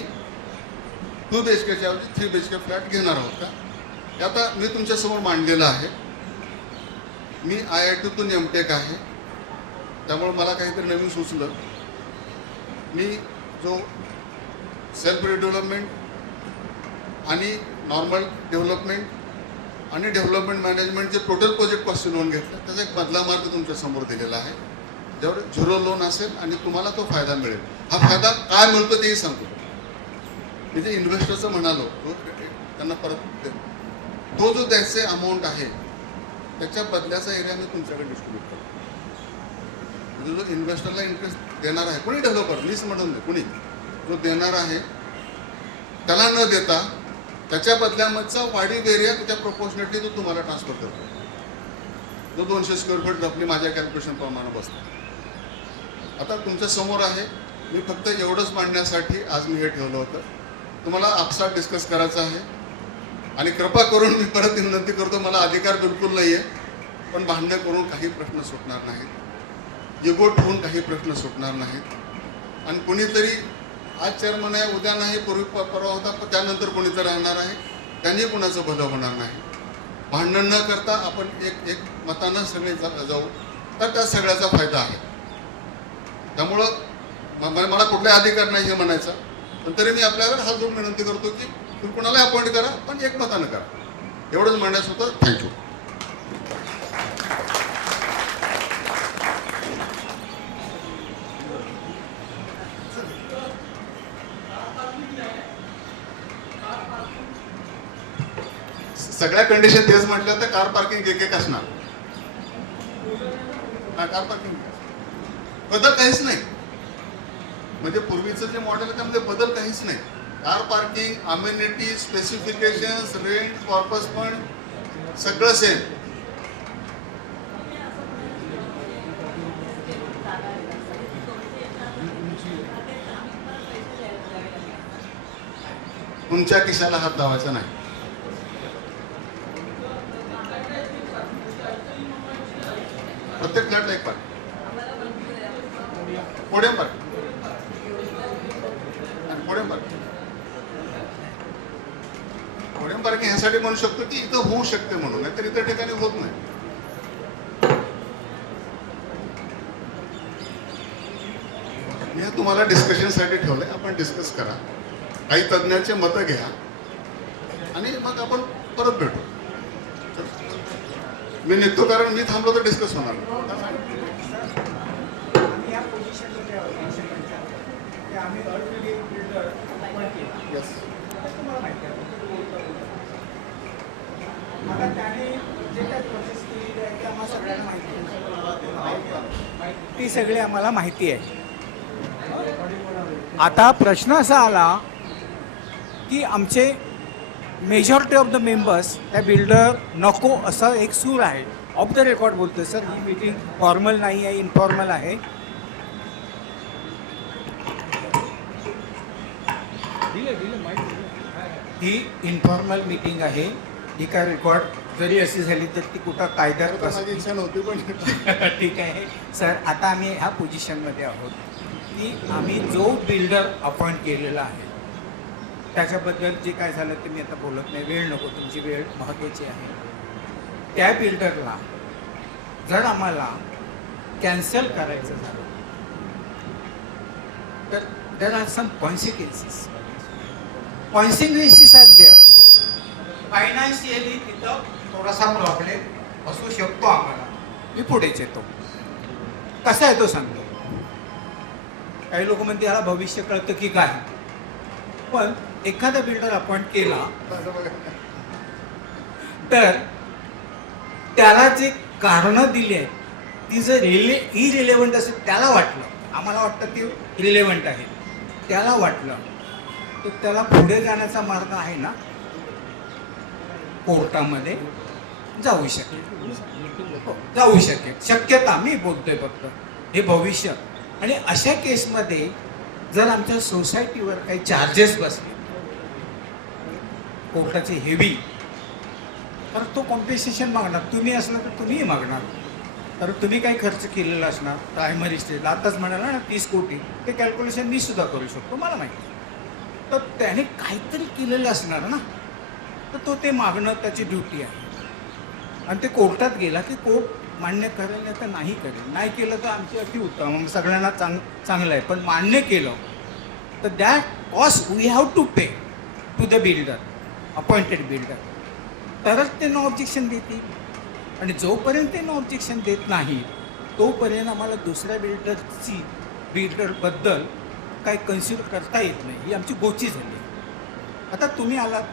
2 BHKच्या ऐवजी 3 BHK फ्लॅट घेणार आहोत का हे आता मी तुमच्यासमोर मांडलेलं आहे. मी IITतून MTech आहे. त्यामुळे मला काहीतरी नवीन सुचलं. मी जो सेल्फ रिडेव्हलपमेंट आणि नॉर्मल डेव्हलपमेंट आणि डेव्हलपमेंट मॅनेजमेंटचे टोटल प्रोजेक्ट कॉस्ट लोन घेतलं त्याचा एक बदला मार्ग तुमच्यासमोर दिलेला आहे. ज्यावर 0 लोन असेल आणि तुम्हाला तो फायदा मिळेल. हा फायदा काय मिळतो तेही सांगतो. मी जे इन्व्हेस्टरचं म्हणालो त्यांना परत तो जो द्यायचे अमाऊंट आहे त्याच्या बदल्याचा एरिया मी तुमच्याकडे डिस्ट्रीब्यूट करतो. म्हणजे जो इन्व्हेस्टरला इंटरेस्ट देणार आहे कोणी डेव्हलपर मीच म्हणून नाही कोणी जो देणार आहे त्याला न देता त्याच्या बदल्यामधचा वाढीव एरिया त्याच्या प्रोपोर्शनेटली तो तुम्हाला ट्रान्सफर करतो. जो 200 स्क्वेअर फूट रफली माझ्या कॅल्क्युलेशन प्रमाणे बसतो. आता तुमच्या समोर आहे. मी फक्त एवढंच मांडण्यासाठी आज मी हे ठेवलं होतं. तुम्हाला आपसात डिस्कस करायचं आहे आणि कृपा करून मी परत विनंती करतो. मला अधिकार बिलकुल नाही आहे पण भांडणं करून काही प्रश्न सुटणार नाहीत. इगो ठेवून काही प्रश्न सुटणार नाहीत. आणि कोणीतरी आज चेअरमन आहे उद्या नाही पूर्वी परवा होता पण त्यानंतर कोणीतरी राहणार आहे त्यांनी कुणाचं भलं होणार नाही. भांडण न करता आपण एक मतानं सगळे जाऊ तर त्या सगळ्याचा फायदा आहे. त्यामुळं मला कुठलाही अधिकार नाही हे म्हणायचा पण तरी मी आपल्याला हात जोडून विनंती करतो की तुम्ही कुणाला अपॉइंट करा पण एक मतानं करा. एवढंच म्हणायचं होतं. थँक्यू. सगळ्या कंडिशन तेच म्हटलं तर कार पार्किंग एक असणार. कार पार्किंग बदल काहीच नाही. म्हणजे पूर्वीचं जे मॉडेल आहे त्यामध्ये बदल काहीच नाही. Car parking, immunity, specifications, rent, corpus fund सगळं सेम. तुमच्या खिशाला हात लावायचा नाही. प्रत्येक फ्लॅटला एक park. Podium park podium park podium parking ह्यासाठी म्हणू शकतो की इथं होऊ शकते म्हणून नाहीतर इतर ठिकाणी होत नाही. मी ते तुम्हाला डिस्कशनसाठी ठेवलंय, आपण डिस्कस करा, काही तज्ज्ञांचे मतं घ्या आणि मग आपण परत भेटू. मी निघतो, कारण मी थांबलो तर डिस्कस होणार नाही. या पोझिशनमध्ये आम्ही ऑलरेडी बिल्डर Yes. तुम्हाला माहिती आहे. आता त्याने जे काही प्रोसेस केलेली आहे ते आम्हाला सगळ्यांना माहिती आहे. ती सगळी आम्हाला माहिती आहे. आता प्रश्न असा आला की आमचे मेजॉरिटी ऑफ द मेंबर्स त्या बिल्डर नको असं एक सूर आहे. ऑफ द रेकॉर्ड बोलतोय सर, ही मीटिंग फॉर्मल नाही आहे, इनफॉर्मल आहे. ही इन्फॉर्मल मीटिंग आहे. ही काय रेकॉर्ड जरी अशी झाली तर ती कुठं कायद्यात माझी इच्छा नव्हती, पण ठीक आहे सर. आता आम्ही ह्या पोझिशनमध्ये आहोत की आम्ही जो बिल्डर अपॉइंट केलेला आहे त्याच्याबद्दल जे काय झालं ते मी आता बोलत नाही, वेळ नको, तुमची वेळ महत्त्वाची आहे. त्या बिल्डरला जर आम्हाला कॅन्सल करायचं झालं तर there are some consequences. Consequences are there. Financially तिथं थोडासा प्रॉब्लेम असू शकतो आम्हाला. मी पुढेच येतो. कसा आहे तो सांगतो. काही लोक म्हणते याला भविष्य कळतं की काय, पण एखादा बिल्डर अपॉइंट केला तर त्याला जे कारणं दिली आहेत ती जर इरिलेव्हंट असेल, त्याला वाटलं, आम्हाला वाटतं ती रिलेव्हंट आहे, त्याला वाटलं तर त्याला पुढे जाण्याचा मार्ग आहे ना, कोर्टामध्ये जाऊ शकेल. जाऊ शकेल, शक्यता मी बोलतोय फक्त, हे भविष्य. आणि अशा केसमध्ये जर आमच्या सोसायटीवर काही चार्जेस बसले कोर्टाचे हेवी, तर तो कॉम्पेन्सेशन मागणार. तुम्ही असला तर तुम्हीही मागणार, तर तुम्ही काही खर्च केलेला असणार प्रायमरी स्टेजला. आताच म्हणाला ना 30 कोटी, ते कॅल्क्युलेशन मी सुद्धा करू शकतो, मला माहिती. तर त्याने काहीतरी केलेलं असणार ना, तर तो ते मागणं त्याची ड्युटी आहे. आणि ते कोर्टात गेला की कोर्ट मान्य करेल नाही तर नाही करेल. नाही केलं तर आमची अति उत्तम, सगळ्यांना चांगलं आहे. पण मान्य केलं तर that cost we have to pay to the builder, appointed builder, तरच ते नो ऑब्जेक्शन देतील. आणि जोपर्यंत ते नो ऑब्जेक्शन देत नाही तोपर्यंत आम्हाला दुसऱ्या बिल्डरबद्दल काही कन्सिडर करता येत नाही. ही आमची गोची झाली. आता तुम्ही आलात,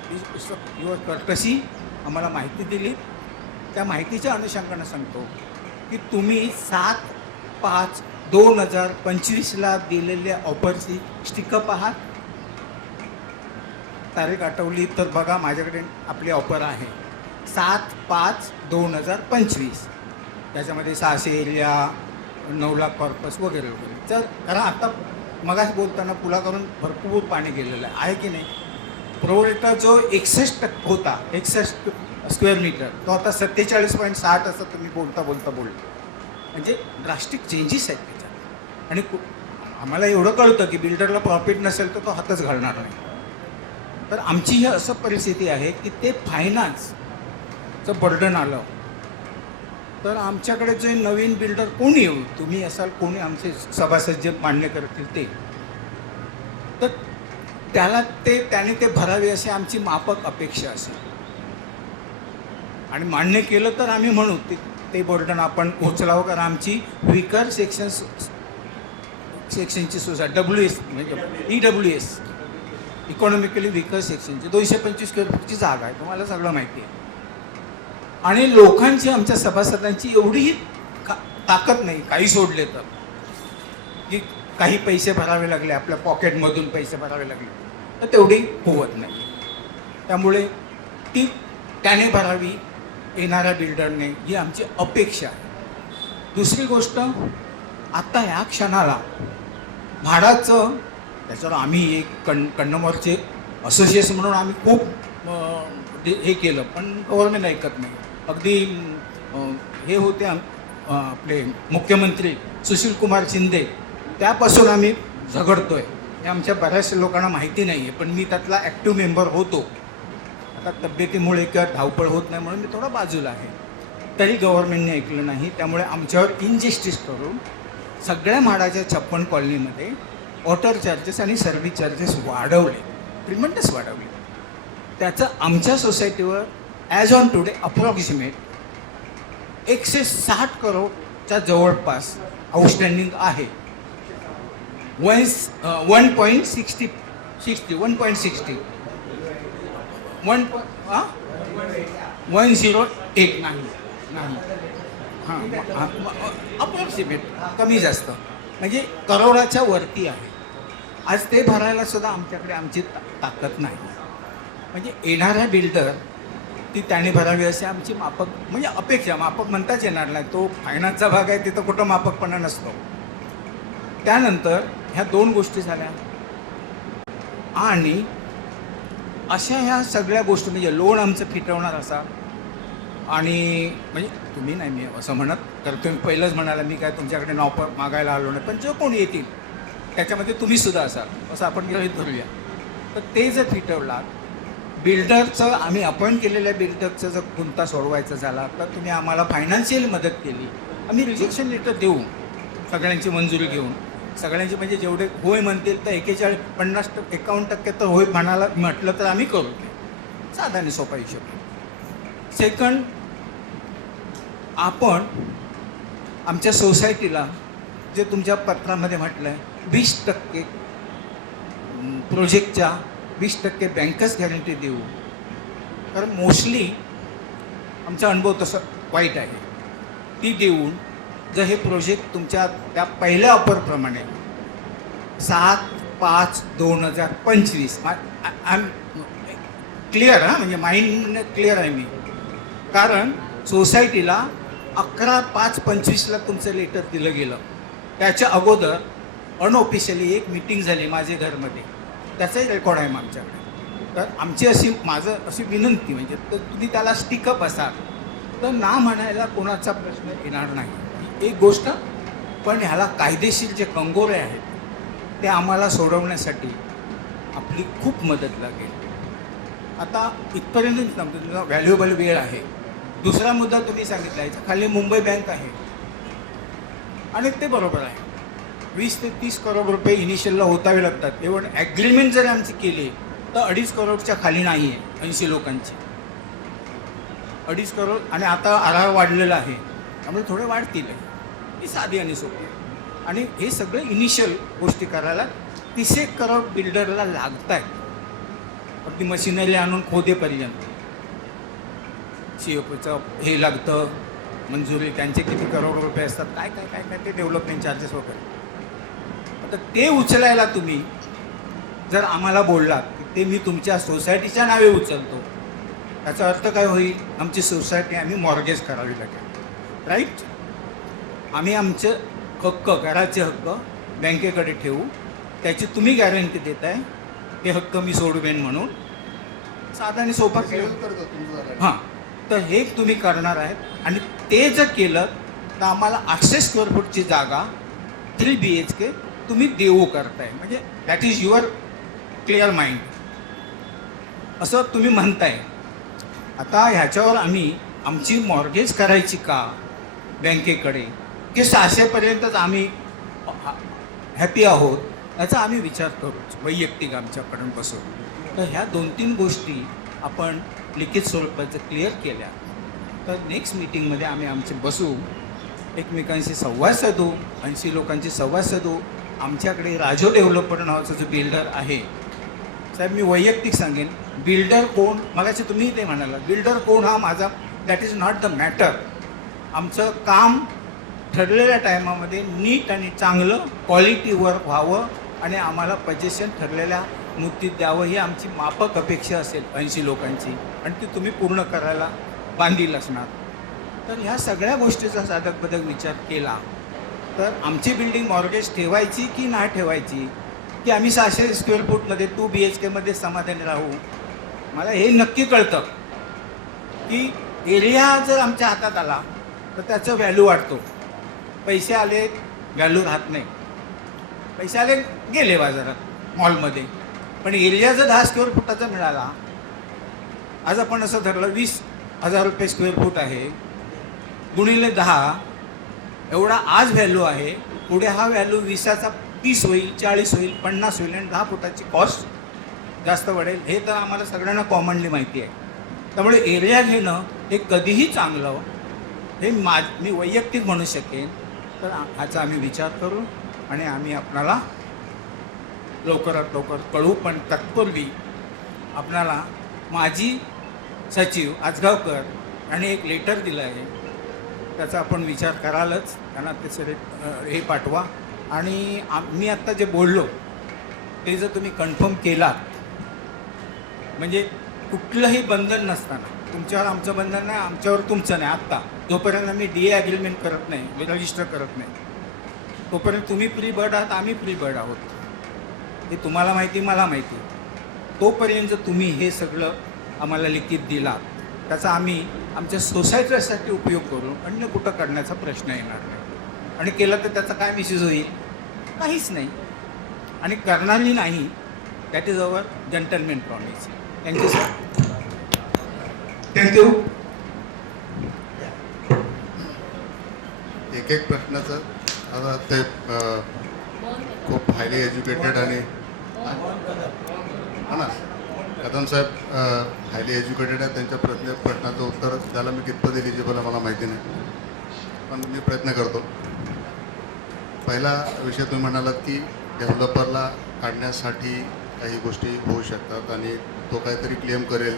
युअर कर्टसी, आम्हाला माहिती दिली. त्या माहितीच्या अनुषंगानं सांगतो की तुम्ही 7/5/2025 दिलेल्या ऑफरची स्टिकअप आहात. तारीख आठवली तर बघा, माझ्याकडे आपली ऑफर आहे 7/5/2025. त्याच्यामध्ये 600 एरिया, 9 लाख कॉर्पस वगैरे वगैरे. तर कारण आता मगाच बोलताना पुलावरून भरपूर पाणी गेलेलं आहे की नाही. प्रोरेटा जो 61% होता, 61 स्क्वेअर मीटर, तो आता 47.60 असं तुम्ही बोलता बोलला. म्हणजे ड्रास्टिक चेंजेस आहेत त्याच्यात. आणि आम्हाला एवढं कळतं की बिल्डरला प्रॉफिट नसेल तर तो हातच घालणार नाही. तर आमची ही असं परिस्थिती आहे की ते फायनान्सचं बर्डन आलं तर आमच्याकडे जे नवीन बिल्डर कोणी येऊ, तुम्ही असाल, कोणी आमचे सभासद जे मान्य करतील ते, तर त्याने ते भरावे अशी आमची माफक अपेक्षा असेल. आणि मान्य केलं तर आम्ही म्हणू ते बर्डन आपण उचलावं. कारण आमची विकर सेक्शनची सोसायटी WS म्हणजे EWS, इकॉनॉमिकली विकर सेक्शनची 225 स्क्वेअर फूटची जागा आहे, तुम्हाला सगळं माहिती आहे. आणि लोकांची, आमच्या सभासदांची एवढीही ताकद नाही, काही सोडले तर, की काही पैसे भरावे लागले, आपल्या पॉकेटमधून पैसे भरावे लागले, तर तेवढी होत नाही. त्यामुळे ती त्याने भरावी, येणाऱ्या बिल्डरने, ही आमची अपेक्षा आहे. दुसरी गोष्ट, आत्ता ह्या क्षणाला म्हाडाचं, त्याच्यावर आम्ही एक कन्नमोर्चे असोसिएशन म्हणून आम्ही खूप हे केलं, पण गव्हर्नमेंट ऐकत नाही. अगदी हे होते आपले मुख्यमंत्री सुशीलकुमार शिंदे, त्यापासून आम्ही झगडतोय. हे आमच्या बऱ्याचशा लोकांना माहिती नाही आहे, पण मी त्यातला ॲक्टिव्ह मेंबर होतो. आता तब्येतीमुळे किंवा धावपळ होत नाही म्हणून मी थोडा बाजूला आहे. तरी गव्हर्नमेंटने ऐकलं नाही. त्यामुळे आमच्यावर इनजस्टिस करून सगळ्या म्हाडाच्या 56 कॉलनीमध्ये वॉटर चार्जेस आणि सर्व्हिस चार्जेस वाढवले, ट्रिमेंडस वाढवले. त्याचं आमच्या सोसायटीवर ॲज ऑन टुडे अप्रॉक्सिमेट 160 करोडच्या जवळपास आउटस्टँडिंग आहे. 1.60 108 नाही हां अप्रॉक्सिमेट कमी जास्त म्हणजे करोडाच्या वरती आहे. आज ते भरायला सुद्धा आमच्याकडे आमची ताकद नाही. म्हणजे येणारा बिल्डर ती त्याने भरावी असे आमची माफक म्हणजे अपेक्षा, माफक म्हणताच येणार नाही, तो फायनान्सचा भाग आहे तिथं कुठं माफकपणा नसतो. त्यानंतर ह्या 2 गोष्टी झाल्या आणि अशा ह्या सगळ्या गोष्टी म्हणजे लोन आमचं फिटवणार असा आणि म्हणजे तुम्ही नाही मी असं म्हणत, तर तुम्ही पहिलंच म्हणाला मी काय तुमच्याकडे नाव मागायला आलो नाही, पण जो कोणी येतील त्याच्यामध्ये तुम्ही सुद्धा असाल असं आपण गृहीत धरूया. तर ते जर फिटवलात, बिल्डरचं आम्ही अपॉइंट केलेल्या बिल्डरचं जर गुंता सोडवायचा झाला तर तुम्ही आम्हाला फायनान्शियल मदत केली, आम्ही रिजेक्शन लेटर देऊ सगळ्यांची मंजुरी घेऊन. सगळ्यांची म्हणजे जेवढे होय म्हणतील तर 51% तर होय म्हणाला म्हटलं तर आम्ही करू. साधा आणि सोपा हिशोब. सेकंड, आपण आमच्या सोसायटीला जे तुमच्या पत्रामध्ये म्हटलं आहे 20% प्रोजेक्टच्या 20% बँकर्स गॅरंटी देऊ. कारण मोस्टली आमचा अनुभव तसा वाईट आहे. ती देऊन जर हे प्रोजेक्ट तुमच्या त्या पहिल्या ऑफरप्रमाणे 7/5/2025 आय एम क्लिअर म्हणजे माइंड क्लिअर आहे मी. कारण सोसायटीला 11/5/25ला तुमचं लेटर दिलं गेलं. त्याच्या अगोदर अनऑफिशियली एक मीटिंग झाली माझे घरमध्ये, त्याचाही रेकॉर्ड आहे आमच्याकडे. तर आमची माझं अशी विनंती म्हणजे तर तुम्ही त्याला स्टिकअप असाल तर ना म्हणायला कोणाचा प्रश्न येणार नाही. एक गोष्ट, पण ह्याला कायदेशीर जे कंगोरे आहेत ते आम्हाला सोडवण्यासाठी आपली खूप मदत लागेल. आता इथपर्यंत तुमचा व्हॅल्युएबल वेळ आहे. दुसरा मुद्दा तुम्ही सांगितला, याच्या खाली मुंबई बँक आहे आणि ते बरोबर आहे. 20 ते 30 करोड रुपये इनिशियलला होतावे लागतात. एवढं ॲग्रीमेंट जर आमची केली तर 2.5 करोडच्या खाली नाही आहे. 80 लोकांची 2.5 करोड आणि आता आरार वाढलेला आहे त्यामुळे थोडे वाढतील. ही साधी आणि सोपी आणि हे सगळे इनिशियल गोष्टी करायला 30 करोड बिल्डरला लागत आहेत. अगदी मशिनरी आणून खोदेपर्यंत CFOचं हे लागतं, मंजुरी त्यांचे किती करोड रुपये असतात, काय काय काय काय ते डेव्हलपमेंट चार्जेस वगैरे. आता ते उचलायला तुम्ही जर आम्हाला बोललात की ते मी तुमच्या सोसायटीच्या नावे उचलतो, त्याचा अर्थ काय होईल? आमची सोसायटी आम्ही मॉर्गेज करावी लागेल. राईट? आम्ही आमचे हक्क, घराचे हक्क बँकेकडे ठेवू, त्याची तुम्ही गॅरंटी देताय हे हक्क मी सोडवेन म्हणून. साधा आणि सोपा केलं हां. तर हे तुम्ही करणार आहेत आणि ते जर केलं तर आम्हाला 800 स्क्वेअर फूटची जागा 3 BHK तुम्ही देऊ करताय. म्हणजे that is your clear mind असं तुम्ही म्हणताय. आता ह्याच्यावर आम्ही आमची मॉर्गेज करायची का बँकेकडे की 600पर्यंतच आम्ही हॅपी आहोत याचा आम्ही विचार करू वैयक्तिक आमच्याकडून बसून. तर ह्या 2-3 गोष्टी आपण लिखित स्वरूपात जर क्लिअर केल्या तर नेक्स्ट मीटिंगमध्ये आम्ही आमचे बसू, एकमेकांशी संवाद साधू, 80 लोकांशी संवाद साधू. आमच्याकडे राजो डेव्हलपर नावाचा जो बिल्डर आहे, साहेब मी वैयक्तिक सांगेन, बिल्डर कोण मगाशी तुम्ही ते म्हणाला, बिल्डर कोण हा माझा that is not the matter. आमचं काम ठरलेल्या टायमामध्ये नीट आणि चांगलं क्वालिटी वर्क व्हावं आणि आम्हाला पजेशन ठरलेल्या मुद्दीत द्यावं ही आमची माफक अपेक्षा असेल 80 लोकांची आणि ती तुम्ही पूर्ण करायला बांधील असणार. तर ह्या सगळ्या गोष्टीचा साधक बदक विचार केला तर आमची बिल्डिंग मॉर्गेज ठेवायची की नाही ठेवायची, की आम्ही 600 स्क्वेअर फूटमध्ये 2 BHKमध्ये समाधानी राहू. मला हे नक्की कळतं की एरिया जर आमच्या हातात आला तर त्याचं व्हॅल्यू वाढतो. पैसे आले व्हॅल्यू राहत नाही. पैसे आले गेले बाजारात मॉलमध्ये, पण एरिया जर 10 स्क्वेअर फुटाचा मिळाला, आज आपण असं धरलं 20,000 रुपये स्क्वेअर फूट आहे, गुणिले 10 एवढा आज व्हॅल्यू आहे, पुढे हा व्हॅल्यू 20चा 30 होईल, 40 होईल, 50 होईल आणि 10 फुटाची कॉस्ट जास्त वाढेल, हे तर आम्हाला सगळ्यांना कॉमनली माहिती आहे. त्यामुळे एरिया घेणं हे कधीही चांगलं, हे मी वैयक्तिक म्हणू शकेन. तर ह्याचा आम्ही विचार करू आणि आम्ही आपणाला लवकरात लवकर कळू. पण तत्पूर्वी आपणाला माजी सचिव आजगावकर आणि एक लेटर दिलं आहे, त्याचा आपण विचार करालच. त्यांना ते सगळे हे पाठवा. आणि मी आत्ता जे बोललो ते जर तुम्ही कन्फर्म केलात, म्हणजे कुठलंही बंधन नसताना, तुमच्यावर आमचं बंधन नाही, आमच्यावर तुमचं नाही, आत्ता जोपर्यंत आम्ही DA ॲग्रीमेंट करत नाही, रजिस्टर करत नाही, तोपर्यंत तुम्ही फ्री बर्ड आहात, आम्ही फ्री बर्ड आहोत, हे तुम्हाला माहिती, मला माहिती. तोपर्यंत तुम्ही हे सगळं आम्हाला लिखित दिलात, त्याचा आम्ही आमच्या सोसायटीसाठी उपयोग करू, अन्य कुठं करण्याचा प्रश्न येणार नाही. आणि केलं तर त्याचा काय मिसयूज होईल? काहीच नाही. आणि करणारही नाही. That is our gentleman promise. Thank you sir. Thank you. एक प्रश्नाचं आता ते खूप हायली एज्युकेटेड आणि हा ना कदम साहेब हायली एज्युकेटेड आहे, त्यांच्या प्रश्नाचं उत्तर त्याला मी कितपत एलिजिबल आहे मला माहिती नाही, पण मी प्रयत्न करतो. पहिला विषय तुम्ही म्हणालात की डेव्हलपरला काढण्यासाठी काही गोष्टी होऊ शकतात आणि तो काहीतरी क्लेम करेल.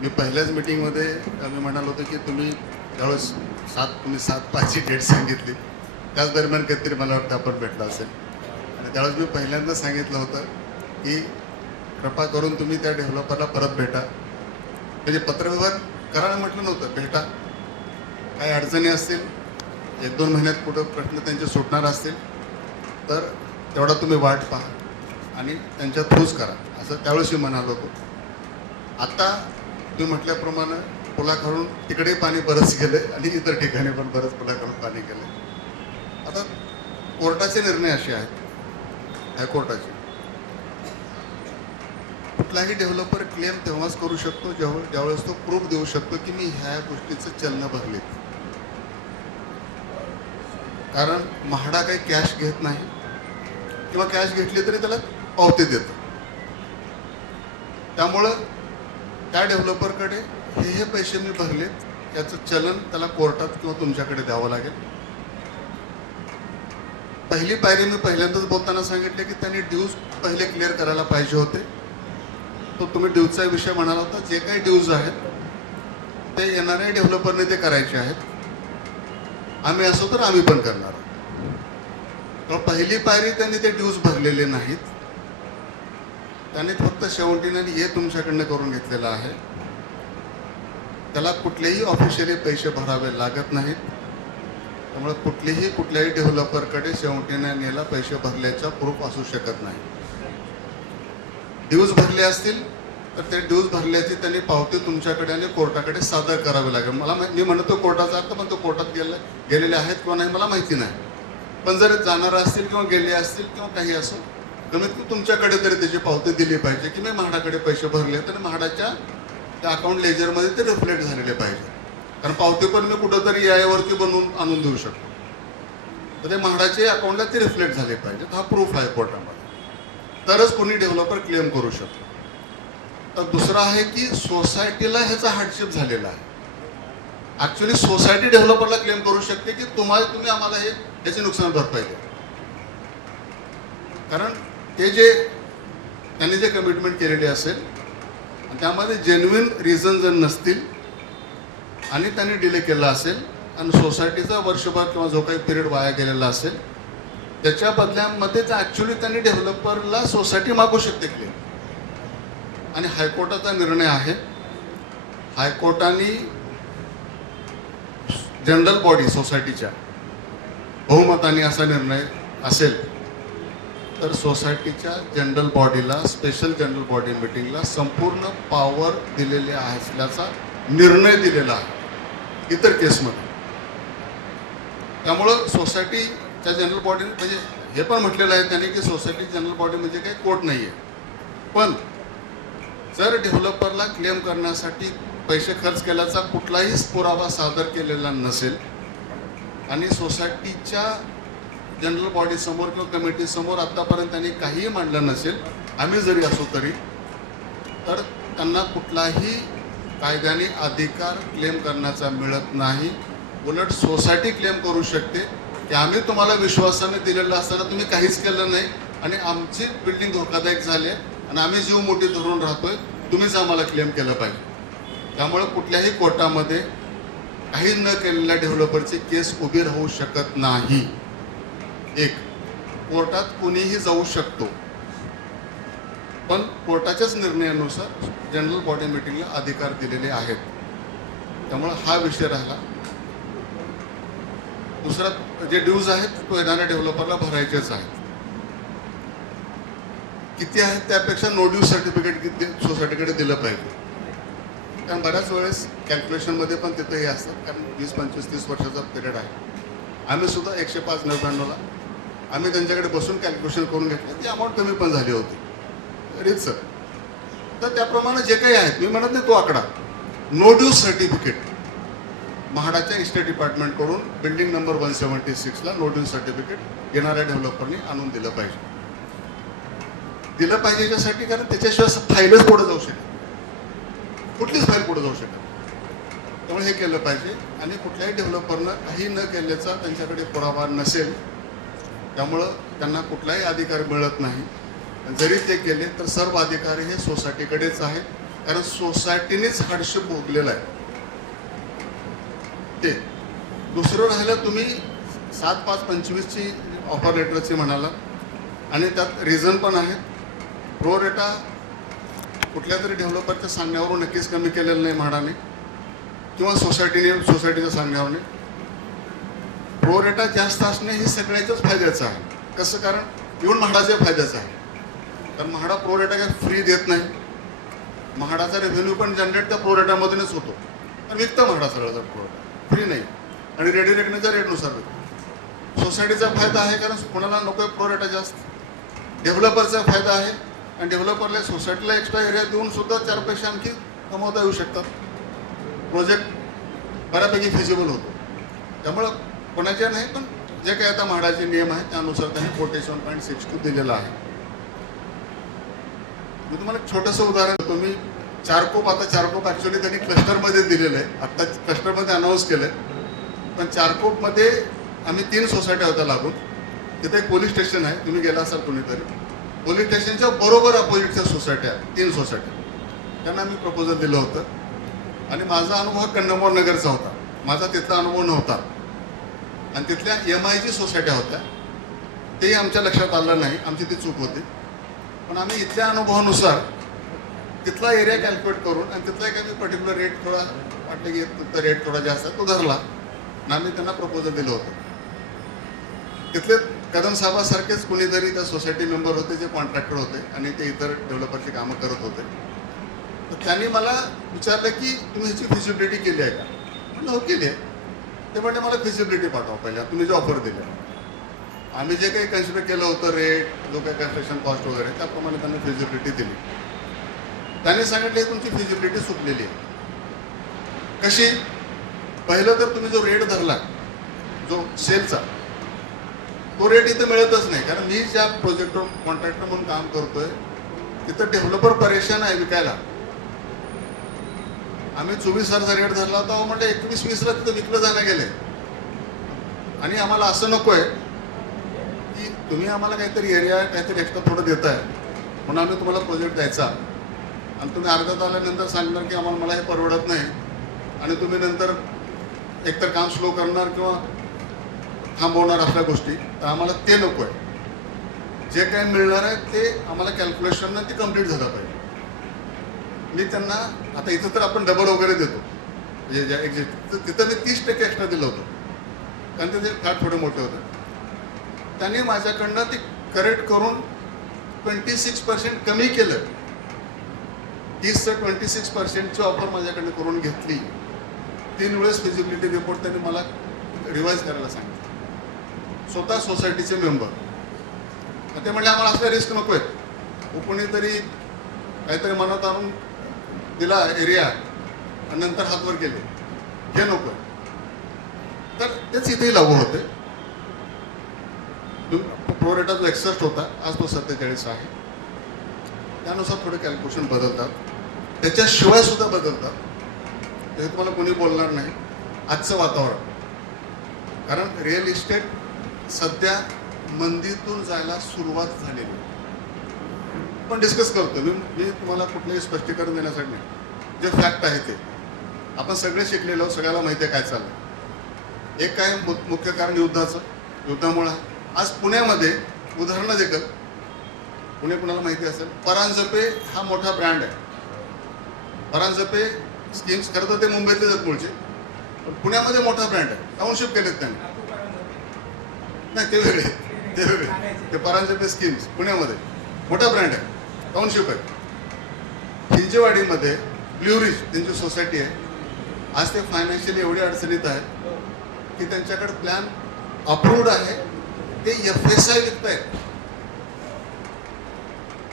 मी पहिल्याच मीटिंगमध्ये मी म्हणालो होतो की तुम्ही त्यावेळेस तुम्ही 7-5ची डेट सांगितली, त्याच दरम्यान काहीतरी मला वाटतं आपण भेटला असेल. आणि त्यावेळेस मी पहिल्यांदा सांगितलं होतं की कृपा करून तुम्ही त्या डेव्हलपरला परत भेटा, म्हणजे पत्रव्यवहार करायला म्हटलं नव्हतं, भेटा. काही अडचणी असतील, 1-2 महिन्यात कुठं प्रश्न त्यांचे सुटणार असतील तर तेवढा तुम्ही वाट पहा आणि त्यांच्या थ्रूच करा, असं त्यावेळेस मी म्हणालो होतो. आता तुम्ही म्हटल्याप्रमाणे पुलाखालून तिकडे पाणी बरंच गेलं आणि इतर ठिकाणी पण बरंच पुलाखालून पाणी गेलं. आता कोर्टाचे निर्णय असे आहेत, हायकोर्टाचे, कुठलाही डेव्हलपर क्लेम तेव्हाच करू शकतो ज्यावेळेस तो प्रूफ देऊ शकतो की मी ह्या गोष्टीचं चलन भरले. कारण म्हाडा काही कॅश घेत नाही किंवा कॅश घेतली तरी त्याला पावती देतं. त्यामुळं त्या डेव्हलपरकडे हे पैसे मी भरले याचं चलन त्याला कोर्टात किंवा तुमच्याकडे द्यावं लागेल. पहिली पायरी मी पहिल्यांदाच बोलताना सांगितले की त्यांनी ड्यूज पहिले क्लिअर करायला पाहिजे होते. तो तुम्ही ड्यूजचा विषय म्हणाला होता, जे काही ड्यूज आहेत ते येणाऱ्या डेव्हलपरने ते करायचे आहेत. आम्ही असो तर आम्ही पण करणार. तर पहिली पायरी त्यांनी ते ड्यूज भरलेले नाहीत, त्यांनी फक्त 79 हे तुमच्याकडनं करून घेतलेलं आहे. त्याला कुठलेही ऑफिशियली पैसे भरावे लागत नाहीत. त्यामुळे कुठल्याही डेव्हलपरकडे 79 ला पैसे भरल्याचा प्रूफ असू शकत नाही. ड्यूज भरले असतील तर ते ड्यूज भरल्याची त्यांनी पावती तुमच्याकडे आणि कोर्टाकडे सादर करावी लागेल. मी म्हणतो कोर्टाचा अर्थ, पण तो कोर्टात गेलेले आहेत किंवा नाही मला माहिती नाही, पण जर जाणार असतील किंवा गेले असतील किंवा काही असो, कमीत कमी तुमच्याकडे तरी त्याची पावती दिली पाहिजे की मी म्हाडाकडे पैसे भरले, तर म्हाडाच्या त्या अकाउंट लेजरमध्ये ते रिफ्लेक्ट झालेले पाहिजे. कारण पावती पण मी कुठंतरी यावरती बनवून आणून देऊ शकतो, तर ते म्हाडाचे अकाउंटला ते रिफ्लेक्ट झाले पाहिजे. हा प्रूफ आहे कोर्टामध्ये, तरच कोणी डेव्हलपर क्लेम करू शकतो. तर दुसरं आहे की सोसायटीला ह्याचा हार्डशिप झालेला आहे. ॲक्च्युली सोसायटी डेव्हलपरला क्लेम करू शकते की तुम्ही आम्हाला याची नुकसान भरपाई द्या. कारण त्यांनी जे कमिटमेंट केलेली असेल त्यामध्ये जेन्युइन रिझन जर नसतील आणि त्यांनी डिले केला असेल आणि सोसायटीचा वर्षभर किंवा जो काही पिरियड वाया गेलेला असेल त्याच्या बदल्यामध्ये ॲक्च्युली त्यांनी डेव्हलपरला सोसायटी मागू शकते क्लेम. आणि हायकोर्टाचा निर्णय आहे, हायकोर्टाने जनरल बॉडी सोसायटीच्या बहुमताने असा निर्णय असेल तर सोसायटीच्या जनरल बॉडीला, स्पेशल जनरल बॉडी मीटिंगला संपूर्ण पॉवर दिलेले असल्याचा निर्णय दिलेला आहे इतर केसमध्ये. त्यामुळं सोसायटीच्या जनरल बॉडी, म्हणजे हे पण म्हटलेलं आहे त्यांनी की सोसायटी जनरल बॉडी म्हणजे काही कोर्ट नाही आहे. पण जर डेव्हलपरला क्लेम करण्यासाठी पैसे खर्च केल्याचा कुठलाही पुरावा सादर केलेला नसेल आणि सोसायटीच्या जनरल बॉडी समोर किंवा कमिटी समोर आतापर्यंत त्यांनी काहीही मांडलं नसेल, आम्ही जरी असो तरी, तर त्यांना कुठलाही कायद्याने अधिकार क्लेम करण्याचा मिळत नाही. उलट सोसायटी क्लेम करू शकते की आम्ही तुम्हाला विश्वासाने दिलेलं असताना तुम्ही काहीच केलं नाही आणि आमची बिल्डिंग धोकादायक झाली आहे आणि आम्ही जीव मोठी धरून राहतोय, तुम्हीच आम्हाला क्लेम केलं पाहिजे. त्यामुळे कुठल्याही कोर्टामध्ये काही न केलेल्या डेव्हलपरची केस उभी राहू शकत नाही. एक, कोर्टात कोणीही जाऊ शकतो, पण कोर्टाच्याच निर्णयानुसार जनरल बॉडी मीटिंगला अधिकार दिलेले आहेत. त्यामुळे हा विषय राहिला. दुसरा, जे ड्यूज आहेत तो येणाऱ्या डेव्हलपरला भरायचेच आहेत. किती आहेत त्यापेक्षा नो ड्यूज सर्टिफिकेट सोसायटीकडे दिलं पाहिजे. कारण बऱ्याच वेळेस कॅल्क्युलेशनमध्ये पण तिथं हे असतात, कारण 20, 25, 30 वर्षाचा पिरियड आहे. आम्ही सुद्धा 105-99ला आम्ही त्यांच्याकडे बसून कॅल्क्युलेशन करून घेतलं, ती अमाऊंट कमी पण झाली होती रीत सर. तर त्याप्रमाणे जे काही आहेत, मी म्हणत नाही तो आकडा, नो ड्यूज सर्टिफिकेट म्हाडाच्या इस्टेट डिपार्टमेंटकडून बिल्डिंग नंबर 176ला नो ड्यूज सर्टिफिकेट येणाऱ्या डेव्हलपरनी आणून दिलं पाहिजे. दिलं पाहिजे याच्यासाठी, कारण त्याच्याशिवाय फाईलच पुढे जाऊ शकत, कुठलीच फाईल पुढे जाऊ शकत. त्यामुळे हे केलं पाहिजे. आणि कुठल्याही डेव्हलपरनं काही न केल्याचा त्यांच्याकडे पुरावा नसेल, त्यामुळं त्यांना कुठलाही अधिकार मिळत नाही. जरी ते केले तर सर्व अधिकार हे सोसायटीकडेच आहेत, कारण सोसायटीनेच हार्डशिप भोगलेलं आहे. ते दुसरं राहिलं, तुम्ही 7/5/25ची ऑफर लेटरची म्हणाला आणि त्यात रिझन पण आहेत. प्रो रेटा कुठल्या तरी डेव्हलपरच्या सांगण्यावरून नक्कीच कमी केलेलं नाही म्हाडाने किंवा सोसायटीच्या सांगण्यावरून. प्रो रेटा जास्त असणे हे सगळ्याच्याच फायद्याचं आहे. कसं? कारण इव्हन म्हाडाच्या फायद्याचं आहे. कारण म्हाडा प्रो रेटा काय फ्री देत नाही. म्हाडाचा रेव्हेन्यू पण जनरेट त्या प्रो रेटामधूनच होतो. आणि विकतं म्हाडा सगळं प्रो रेटा, फ्री नाही. आणि रेडी रेटनेच्या रेटनुसार विकतो. सोसायटीचा फायदा आहे, कारण कोणाला नको प्रो रेटा जास्त. डेव्हलपरचा फायदा आहे, आणि डेव्हलपरला सोसायटीला एक्स्ट्रा एरिया देऊन सुद्धा 4 पैसे आणखी कमवता येऊ शकतात. प्रोजेक्ट बऱ्यापैकी फिजिबल होतो. त्यामुळं कोणाच्या नाही, पण जे काही आता म्हाडाचे नियम आहेत त्यानुसार त्यांनी 47.62 दिलेलं आहे. मी तुम्हाला एक छोटंसं उदाहरण देतो. मी चारकोप ॲक्च्युली त्यांनी क्लस्टरमध्ये दिलेलं आहे. आत्ता क्लस्टरमध्ये अनाऊन्स केलं आहे, पण चारकोपमध्ये आम्ही 3 सोसायट्या होत्या लागून. तिथे एक पोलीस स्टेशन आहे, तुम्ही गेला असाल कोणीतरी. पोलीस स्टेशनच्या बरोबर अपोजिटच्या सोसायट्या, 3 सोसायट्या, त्यांना मी प्रपोजल दिलं होतं. आणि माझा अनुभव हा कन्नमोर नगरचा होता, माझा तिथला अनुभव नव्हता. आणि तिथल्या MIG सोसायट्या होत्या, तेही आमच्या लक्षात आलं नाही, आमची ती चूक होती. पण आम्ही इथल्या अनुभवानुसार तिथला एरिया कॅल्क्युलेट करून आणि तिथला एखादी पर्टिक्युलर रेट थोडा वाटलं की तिथला रेट थोडा जास्त आहे, तो धरला आणि आम्ही त्यांना प्रपोजल दिलं होतं. तिथले कदम साहेबासारखेच कुणीतरी त्या सोसायटी मेंबर होते, जे कॉन्ट्रॅक्टर होते आणि ते इतर डेव्हलपरची कामं करत होते. तर त्यांनी मला विचारलं की तुम्ही ह्याची फिजिबिलिटी केली आहे का? म्हटलं हो केली आहे. ते म्हणजे मला फिजिबिलिटी पाठवा पहिल्या, तुम्ही जे ऑफर दिले. आम्ही जे काही कन्सिडर केलं होतं रेट, जो काही कन्स्ट्रक्शन कॉस्ट वगैरे, त्याप्रमाणे त्यांनी फिजिबिलिटी दिली. त्यांनी सांगितले तुमची फिजिबिलिटी चुकलेली आहे. कशी? पहिलं तर तुम्ही जो रेट धरला, जो सेलचा, तो रेट इथं मिळतच नाही. कारण मी ज्या प्रोजेक्टवर कॉन्ट्रॅक्टर म्हणून काम करतोय तिथं डेव्हलपर परेशान आहे विकायला. आम्ही 24,000 रेट धरला होता, म्हणजे 21-20ला तिथं विकलं जाणं गेले. आणि आम्हाला असं नको आहे की तुम्ही आम्हाला काहीतरी एरिया काहीतरी एक्स्ट्रा थोडं देताय म्हणून आम्ही तुम्हाला प्रोजेक्ट द्यायचा आणि तुम्ही अर्ध्यात आल्यानंतर सांगणार की आम्हाला मला हे परवडत नाही आणि तुम्ही नंतर एकतर काम स्लो करणार किंवा थांबवणार असल्या गोष्टी. तर आम्हाला ते नको आहे. जे काही मिळणार आहे ते आम्हाला कॅल्क्युलेशननं ते कम्प्लीट झालं पाहिजे. मी त्यांना आता इथं तर आपण डबल वगैरे देतो, म्हणजे ज्या एक्झिट तिथं मी 30% एक्स्ट्रा दिलं होतं, कारण ते फ्लॅट थोडे मोठे होते. त्यांनी माझ्याकडनं ते करेक्ट करून 26% कमी केलं. 30चं 26%ची ऑफर माझ्याकडनं करून घेतली. 3 वेळेस फिजिबिलिटी रिपोर्ट त्यांनी मला रिवाईज करायला सांगितलं, स्वतः सोसायटीचे मेंबर. ते म्हणले आम्हाला असल्या रिस्क नको आहेत. कोणीतरी काहीतरी मनात आणून दिला एरिया आणि नंतर हातवर गेले, हे नको आहे. तर तेच इथेही लागू होते. प्रोरेटा जो 61 होता आज तो 47 आहे. त्यानुसार थोडे कॅल्क्युलेशन बदलतात, त्याच्याशिवाय सुद्धा बदलतात. ते तुम्हाला कोणी बोलणार नाही. आजचं वातावरण, कारण रिअल इस्टेट सध्या मंदीतून जायला सुरुवात झालेली आहे. पण डिस्कस करतो मी तुम्हाला कुठलंही स्पष्टीकरण देण्यासाठी नाही. जे फॅक्ट आहे ते आपण सगळे शिकलेलो, सगळ्याला माहिती आहे काय चाललं. एक काय मुख्य कारण युद्धाचं, युद्धामुळे आज पुण्यामध्ये उदाहरणं देखील, पुणे कुणाला माहिती असेल, परांजपे हा मोठा ब्रँड आहे. परांजपे स्कीम्स खरं तर ते मुंबईतले आहेत मूळचे, पण पुण्यामध्ये मोठा ब्रँड आहे. टाउनशिप केलेत त्यांनी. नाही ते वेगळे ते परांजपे स्कीम्स पुण्यामध्ये मोठा ब्रँड आहे, टाउनशिप आहे. हिंजेवाडीमध्ये ब्ल्युरिज त्यांची सोसायटी आहे. आज ते फायनान्शियली एवढी अडचणीत आहेत की त्यांच्याकडे प्लॅन अप्रूव्ड आहे. ते FSI विकतायत.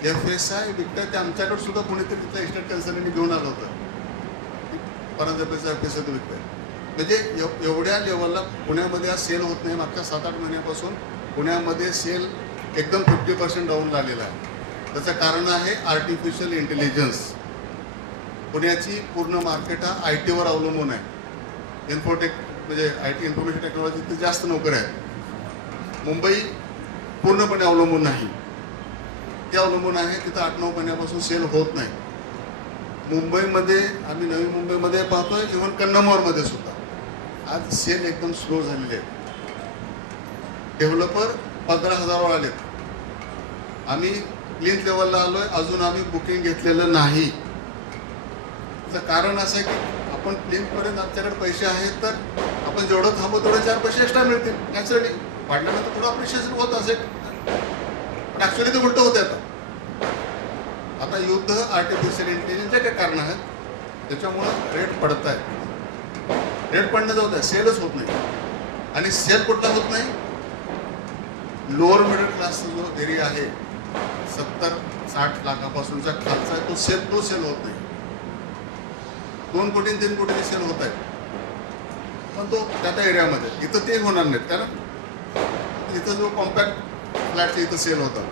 FSI विकतायत. ते आमच्याकडे सुद्धा कोणीतरी तिथल्या इस्टेट कन्सल्टंटनी घेऊन आलं होतं. परांजपेचा FSI ते विकतायत. म्हणजे एवढ्या लेवलला पुण्यामध्ये आज सेल होत नाही. मागच्या 7-8 महिन्यापासून पुण्यामध्ये सेल एकदम 50% डाऊन झालेला आहे. त्याचं कारण आहे आर्टिफिशियल इंटेलिजन्स. पुण्याची पूर्ण मार्केट हा IT वर अवलंबून आहे. इन्फोटेक म्हणजे IT इन्फॉर्मेशन टेक्नॉलॉजी ते जास्त नोकऱ्या आहेत. मुंबई पूर्णपणे अवलंबून नाही, ते अवलंबून आहे. तिथं 8-9 महिन्यापासून सेल होत नाही. मुंबईमध्ये आम्ही नवी मुंबईमध्ये पाहतोय, इव्हन कन्नमोरमध्ये सुद्धा आज सेल एकदम स्लो झालेले आहेत. डेव्हलपर 15,000वर आलेत. आम्ही क्लीन लेवलला आलोय, अजून आम्ही बुकिंग घेतलेलं नाही. त्याचं कारण असं आहे की आपण क्लीनपर्यंत आमच्याकडे पैसे आहेत, तर आपण जेवढं थांबू तेवढे 4 पैसे एक्स्ट्रा मिळतील. नॅचरली वाढल्यानंतर थोडं अप्रिशिएशन होत असेल, पण ॲक्च्युली ते उलटं होते. आता युद्ध, आर्टिफिशियल इंटेलिजन्सचे काय कारण आहेत, त्याच्यामुळं रेट पडत आहेत. रेट पडणं जाऊ द्या, सेलच होत नाही. आणि सेल कुठला होत नाही, लोअर मिडल क्लासचा जो एरिया आहे 70-60 लाखापासूनचा खालचा आहे, तो सेल होत नाही. 2 कोटी 3 कोटीचे सेल होत आहेत, पण तो त्या एरियामध्ये. इथं ते होणार नाहीत, कारण इथं जो कॉम्पॅक्ट फ्लॅटचे इथं सेल होतात.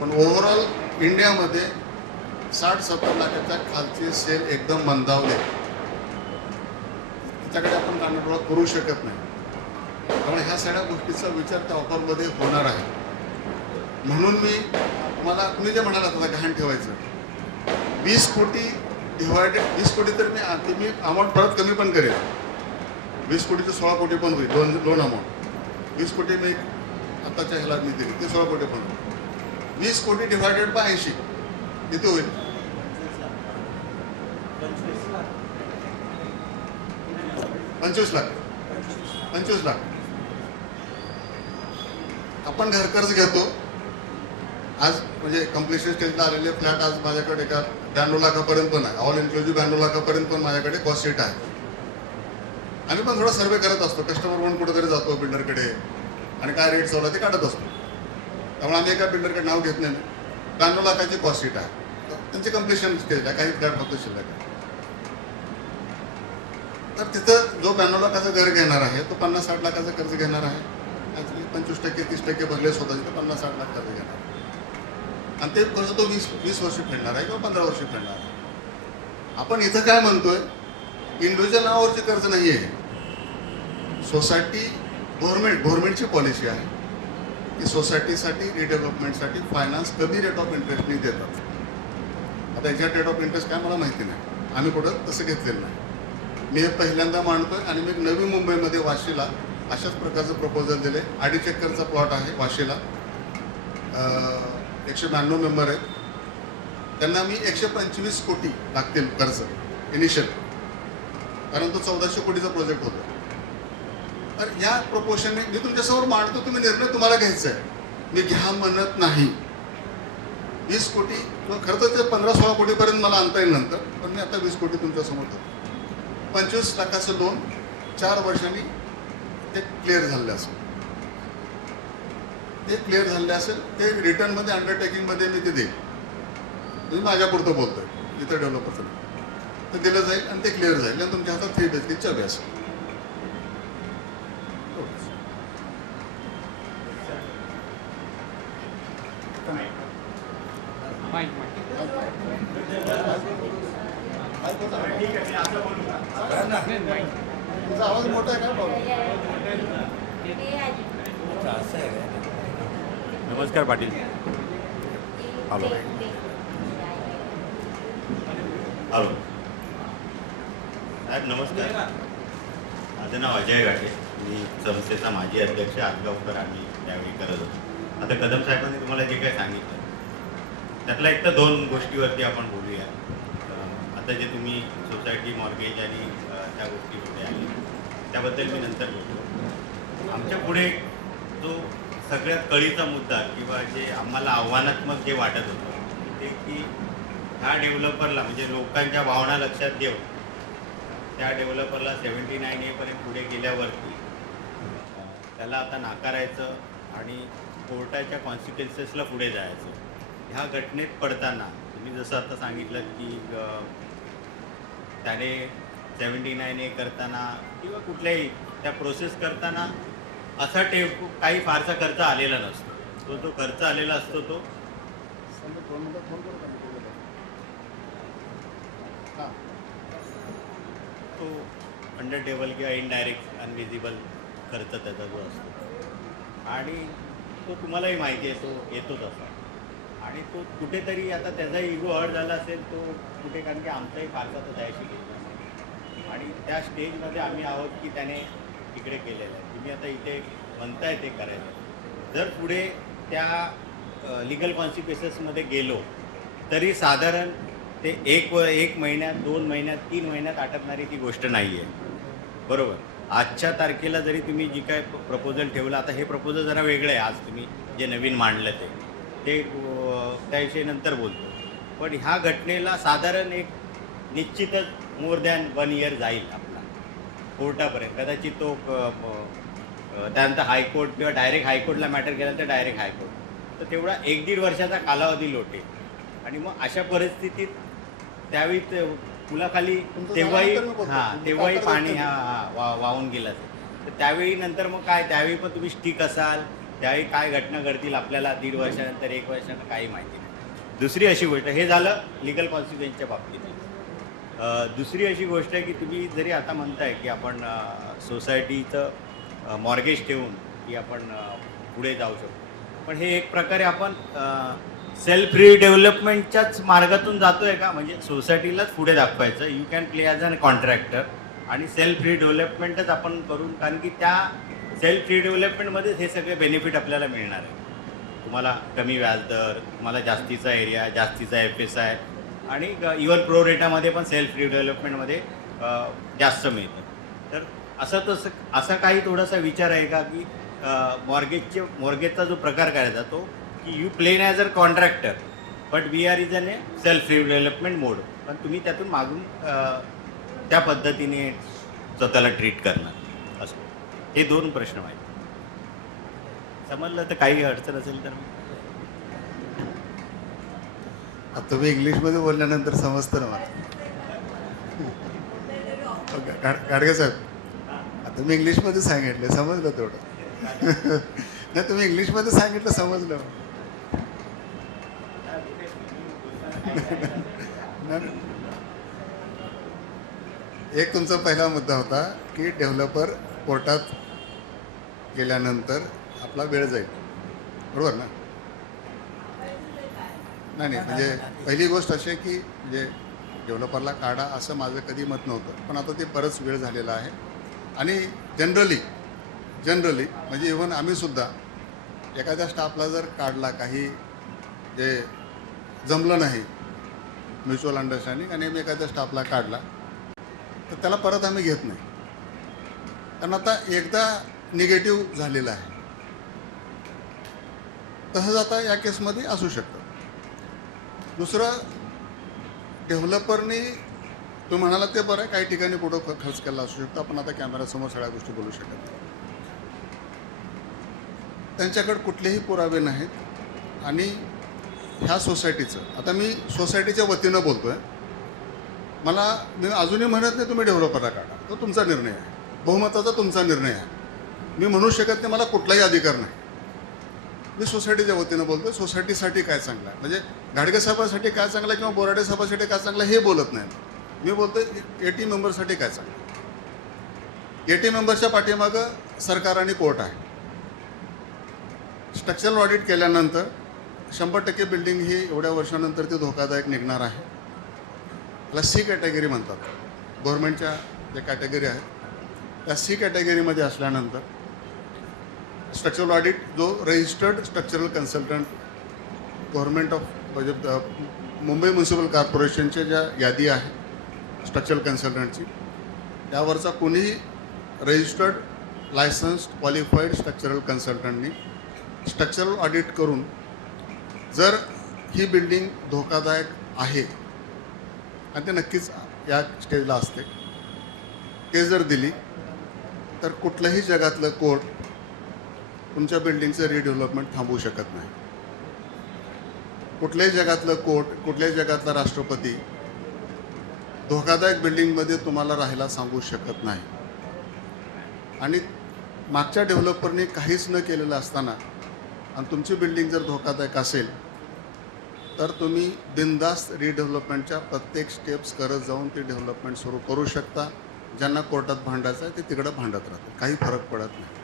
पण ओव्हरऑल इंडियामध्ये 60-70 लाखाच्या खालचे सेल एकदम मंदावले. त्याच्याकडे आपण कानाडोळा करू शकत नाही. त्यामुळे ह्या सगळ्या गोष्टीचा विचार त्या ऑफरमध्ये होणार आहे. म्हणून मी तुम्हाला, तुम्ही जे म्हणाला आता गहाण ठेवायचं, 20 कोटी डिवायडेड 20 कोटी, तर मी अमाऊंट परत कमी पण करेल. 20 कोटीचं 16 कोटी पण होईल. लोन अमाऊंट 20 कोटी मी आताच्या ह्याला मी दिली, ते 16 कोटी पण होईल. 20 कोटी डिवायडेड बाय 80 किती होईल? 25 लाख. 25 लाख. आपण घरकर्ज घेतो आज, म्हणजे कम्प्लिशन स्टेजला आलेले फ्लॅट आज माझ्याकडे एका 92 लाखापर्यंत पण आहे. ऑल इन्क्लुझिव्ह 92 लाखापर्यंत पण माझ्याकडे कॉस्ट शीट आहे. आम्ही पण थोडा सर्वे करत असतो, कस्टमर म्हणून कुठेतरी जातो बिल्डरकडे आणि काय रेट चालू आहे ते काढत असतो. त्यामुळे आम्ही एका बिल्डरकडे नाव घेत नाही. 92 लाखाची कॉस्ट शीट आहे, त्यांची कम्प्लिशन स्टेज आहे, काही फ्लॅट फक्त शिल्लक आहे. तर तिथं जो 92 लाखाचं घर घेणार आहे तो 50-60 लाखाचं कर्ज घेणार आहे. 25% 30% भरले स्वतः, तिथं 50-60 लाख कर्ज घेणार आहे. आणि ते कर्ज तो 20 वर्ष फेडणार आहे किंवा 15 वर्ष फेडणार आहे. आपण इथं काय म्हणतोय, इंडिव्हिज्युअल नावावरचे कर्ज नाही आहे. सोसायटी गव्हर्नमेंटची पॉलिसी आहे की सोसायटीसाठी रिडेव्हलपमेंटसाठी फायनान्स कमी रेट ऑफ इंटरेस्टने देतात. आता एक्झॅक्ट रेट ऑफ इंटरेस्ट काय मला माहिती नाही, आम्ही कुठं तसं घेतलेलं नाही. मी हे पहिल्यांदा मांडतोय. आणि मी नवी मुंबईमध्ये वाशीला अशाच प्रकारचं प्रपोजल दिले. 2.5 एकरचा प्लॉट आहे वाशीला, 192 मेंबर आहेत. त्यांना मी 125 कोटी लागतील कर्ज इनिशियल, कारण तो 1400 कोटीचा प्रोजेक्ट होता. तर या प्रपोशनने मी तुमच्यासमोर मांडतो, तुम्ही निर्णय तुम्हाला घ्यायचा आहे. मी घ्या म्हणत नाही. 20 कोटी किंवा खरं तर ते 15-16 कोटीपर्यंत मला आणता येईल नंतर, पण मी आता 20 कोटी तुमच्यासमोर देतो. 25 लाखाचं लोन 4 वर्षांनी ते क्लिअर झालं असेल. ते क्लिअर झाले असेल ते रिटर्नमध्ये अंडरटेकिंगमध्ये मी ते देईन. मी माझ्यापुरतं बोलतोय, इतर डेव्हलपरचं ते दिलं जाईल आणि ते क्लिअर जाईल. आणि तुमच्या हातात 3 BHK चावी असेल. तुझा आवाज मोठा आहे का? नमस्कार पाटील. हॅलो हॅलो साहेब नमस्कार. माझं नाव अजय घाटे. मी संस्थेचा माजी अध्यक्ष आजगावकर आम्ही त्यावेळी करत होतो. आता कदम साहेबांनी तुम्हाला जे काही सांगितलं त्यातल्या एक तर 2 गोष्टीवरती आपण बोलूया. आता जे तुम्ही सोसायटी मॉर्गेज आणि त्या गोष्टी पुढे आली त्याबद्दल मी नंतर बोलतो. आमच्या पुढे जो सगळ्यात कळीचा मुद्दा किंवा जे आम्हाला आव्हानात्मक जे वाटत होतं ते की ह्या डेव्हलपरला म्हणजे लोकांच्या भावना लक्षात घेऊन त्या डेव्हलपरला 79A पर्यंत पुढे गेल्यावरती त्याला आता नाकारायचं आणि कोर्टाच्या कॉन्सिक्वेन्सेसला पुढे जायचं. ह्या घटनेत पडताना तुम्ही जसं आता सांगितलं की त्याने 79A करताना किंवा कुठल्याही त्या प्रोसेस करताना असा काही फारसा खर्च आलेला नसतो. तो जो खर्च आलेला असतो तो तो अंडर टेबल किंवा इनडायरेक्ट अनविजिबल खर्च त्याचा जो असतो आणि तो तुम्हालाही माहिती आहे तो येतोच असा. आणि तो कुठेतरी आता त्याचा इगो हर्ट झाला असेल तो कुठे, कारण की आमचाही फारसा तो त्याशी घेतला नाही आणि त्या स्टेजमध्ये आम्ही आहोत की त्याने तिकडे केलेलं आहे. तुम्ही आता इथे म्हणताय ते करायचं. जर पुढे त्या लिगल कॉन्सिक्वेन्सेसमध्ये गेलो तरी साधारण ते एक महिन्यात 2 महिन्यात 3 महिन्यात आटपणारी ती गोष्ट नाही आहे. बरोबर. आजच्या तारखेला जरी तुम्ही जी काय प्रपोजल ठेवलं, आता हे प्रपोजल जरा वेगळं आहे आज तुम्ही जे नवीन मांडलं ते त्याविषयी नंतर बोलतो. पण ह्या घटनेला साधारण एक निश्चितच मोर दॅन 1 इयर जाईल आपला कोर्टापर्यंत. कदाचित तो त्यानंतर हायकोर्ट किंवा डायरेक्ट हायकोर्टला मॅटर केला तर डायरेक्ट हायकोर्ट, तर तेवढा 1-1.5 वर्षाचा कालावधी लोटेल. आणि मग अशा परिस्थितीत त्यावेळी पुलाखाली तेव्हाही पाणी वाहून गेलं असेल. तर त्यावेळी नंतर मग काय, त्यावेळी पण तुम्ही स्टिक असाल, त्यावेळी काय घटना घडतील आपल्याला 1.5 वर्षानंतर 1 वर्षानं काही माहिती नाही. दुसरी अशी गोष्ट, हे झालं लिगल कॉन्सिक्वेन्सच्या बाबतीत. दुसरी अशी गोष्ट आहे की तुम्ही जरी आता म्हणताय की आपण सोसायटीचं मॉर्गेज ठेवून की आपण पुढे जाऊ शकतो, पण हे एक प्रकारे आपण सेल्फ रिडेव्हलपमेंटच्याच मार्गातून जातो आहे का? म्हणजे सोसायटीलाच पुढे दाखवायचं, you can play as an contractor आणि सेल्फ रिडेव्हलपमेंटच आपण करून, कारण की त्या सेल्फ रिडेव्हलपमेंटमध्येच हे सगळे बेनिफिट आपल्याला मिळणार आहे. तुम्हाला कमी व्याजदर, तुम्हाला जास्तीचा एरिया, जास्तीचा FSI आणि इवन प्रो रेटामध्ये पण सेल्फ रिडेव्हलपमेंटमध्ये जास्त मिळतं. तर असा काही थोडासा विचार आहे का की मॉर्गेजचा जो प्रकार करायचा तो की you plain as a contractor but we are is an a self redevelopment mode, पण तुम्ही त्यातून मागून त्या पद्धतीने स्वतःला ट्रीट करणार असं. हे 2 प्रश्न आहेत. समजलं तर काही अडचण असेल तर आता तुम्ही इंग्लिशमध्ये बोलल्यानंतर समजतं ना मला. गाडगे साहेब, आता मी इंग्लिशमध्ये सांगितलं, समजलं तेवढं. नाही, तुम्ही इंग्लिशमध्ये सांगितलं, समजलं. एक तुमचा पहिला मुद्दा होता की डेव्हलपर कोर्टात गेल्यानंतर आपला वेळ जाईल, बरोबर ना? नाही, म्हणजे पहिली गोष्ट अशी आहे की म्हणजे डेव्हलपरला काढा असं माझं कधी मत नव्हतं, पण आता ते बरंच वेळ झालेला आहे. आणि जनरली म्हणजे इव्हन आम्हीसुद्धा एखाद्या स्टाफला जर काढला, काही जे जमलं नाही म्युच्युअल अंडरस्टँडिंग, आणि आम्ही एखाद्या स्टाफला काढला तर त्याला परत आम्ही घेत नाही, कारण आता एकदा निगेटिव्ह झालेलं आहे. तसंच आता या केसमध्ये असू शकतं. दुसरं, डेव्हलपरनी तुम्ही म्हणाला ते बरं आहे, काही ठिकाणी कुठं खर्च केला असू शकतो. आपण आता कॅमेऱ्यासमोर सगळ्या गोष्टी बोलू शकत नाही. त्यांच्याकडे कुठलेही पुरावे नाहीत. आणि ह्या सोसायटीचं, आता मी सोसायटीच्या वतीनं बोलतो आहे, मी अजूनही म्हणत नाही तुम्ही डेव्हलपरला काढा, तो तुमचा निर्णय आहे, बहुमताचा तुमचा निर्णय आहे. मी म्हणू शकत नाही, मला कुठलाही अधिकार नाही. मी सोसायटीच्या वतीनं बोलतो. सोसायटीसाठी काय चांगलं आहे, म्हणजे घाडगे साहेबांसाठी काय चांगलं आहे किंवा बोराडे साहेबांसाठी काय चांगलं आहे हे बोलत नाही. मी बोलतो एटी मेंबरसाठी काय चांगलं आहे. एटी मेंबरच्या पाठीमागं सरकार आणि कोर्ट आहे. स्ट्रक्चरल ऑडिट केल्यानंतर 100% बिल्डिंग ही एवढ्या वर्षानंतर ती धोकादायक निघणार आहे. त्याला सी कॅटेगरी म्हणतात. गव्हर्नमेंटच्या ज्या कॅटेगरी आहेत त्या सी कॅटेगरीमध्ये असल्यानंतर स्ट्रक्चरल ऑडिट जो registered structural consultant government of म्हणजे मुंबई म्युन्सिपल कॉर्पोरेशनच्या ज्या यादी आहे स्ट्रक्चरल कन्सल्टंटची, त्यावरचा कोणीही रजिस्टर्ड लायसन्स्ड क्वालिफाईड स्ट्रक्चरल कन्सल्टंटनी स्ट्रक्चरल ऑडिट करून जर ही बिल्डिंग धोकादायक आहे आणि ते नक्कीच या स्टेजला असते, ते जर दिली तर कुठलंही जगातलं कोर्ट तुमच्या बिल्डिंगचं रिडेव्हलपमेंट थांबवू शकत नाही. कुठल्याही जगातलं कोर्ट, कुठल्याही जगातला राष्ट्रपती धोकादायक बिल्डिंगमध्ये तुम्हाला राहायला सांगू शकत नाही. आणि मागच्या डेव्हलपरने काहीच न केलेलं असताना आणि तुमची बिल्डिंग जर धोकादायक असेल तर तुम्ही बिनधास्त रिडेव्हलपमेंटच्या प्रत्येक स्टेप्स करत जाऊन ती डेव्हलपमेंट सुरू करू शकता. ज्यांना कोर्टात भांडायचं आहे ते तिकडं भांडत राहतात, काही फरक पडत नाही.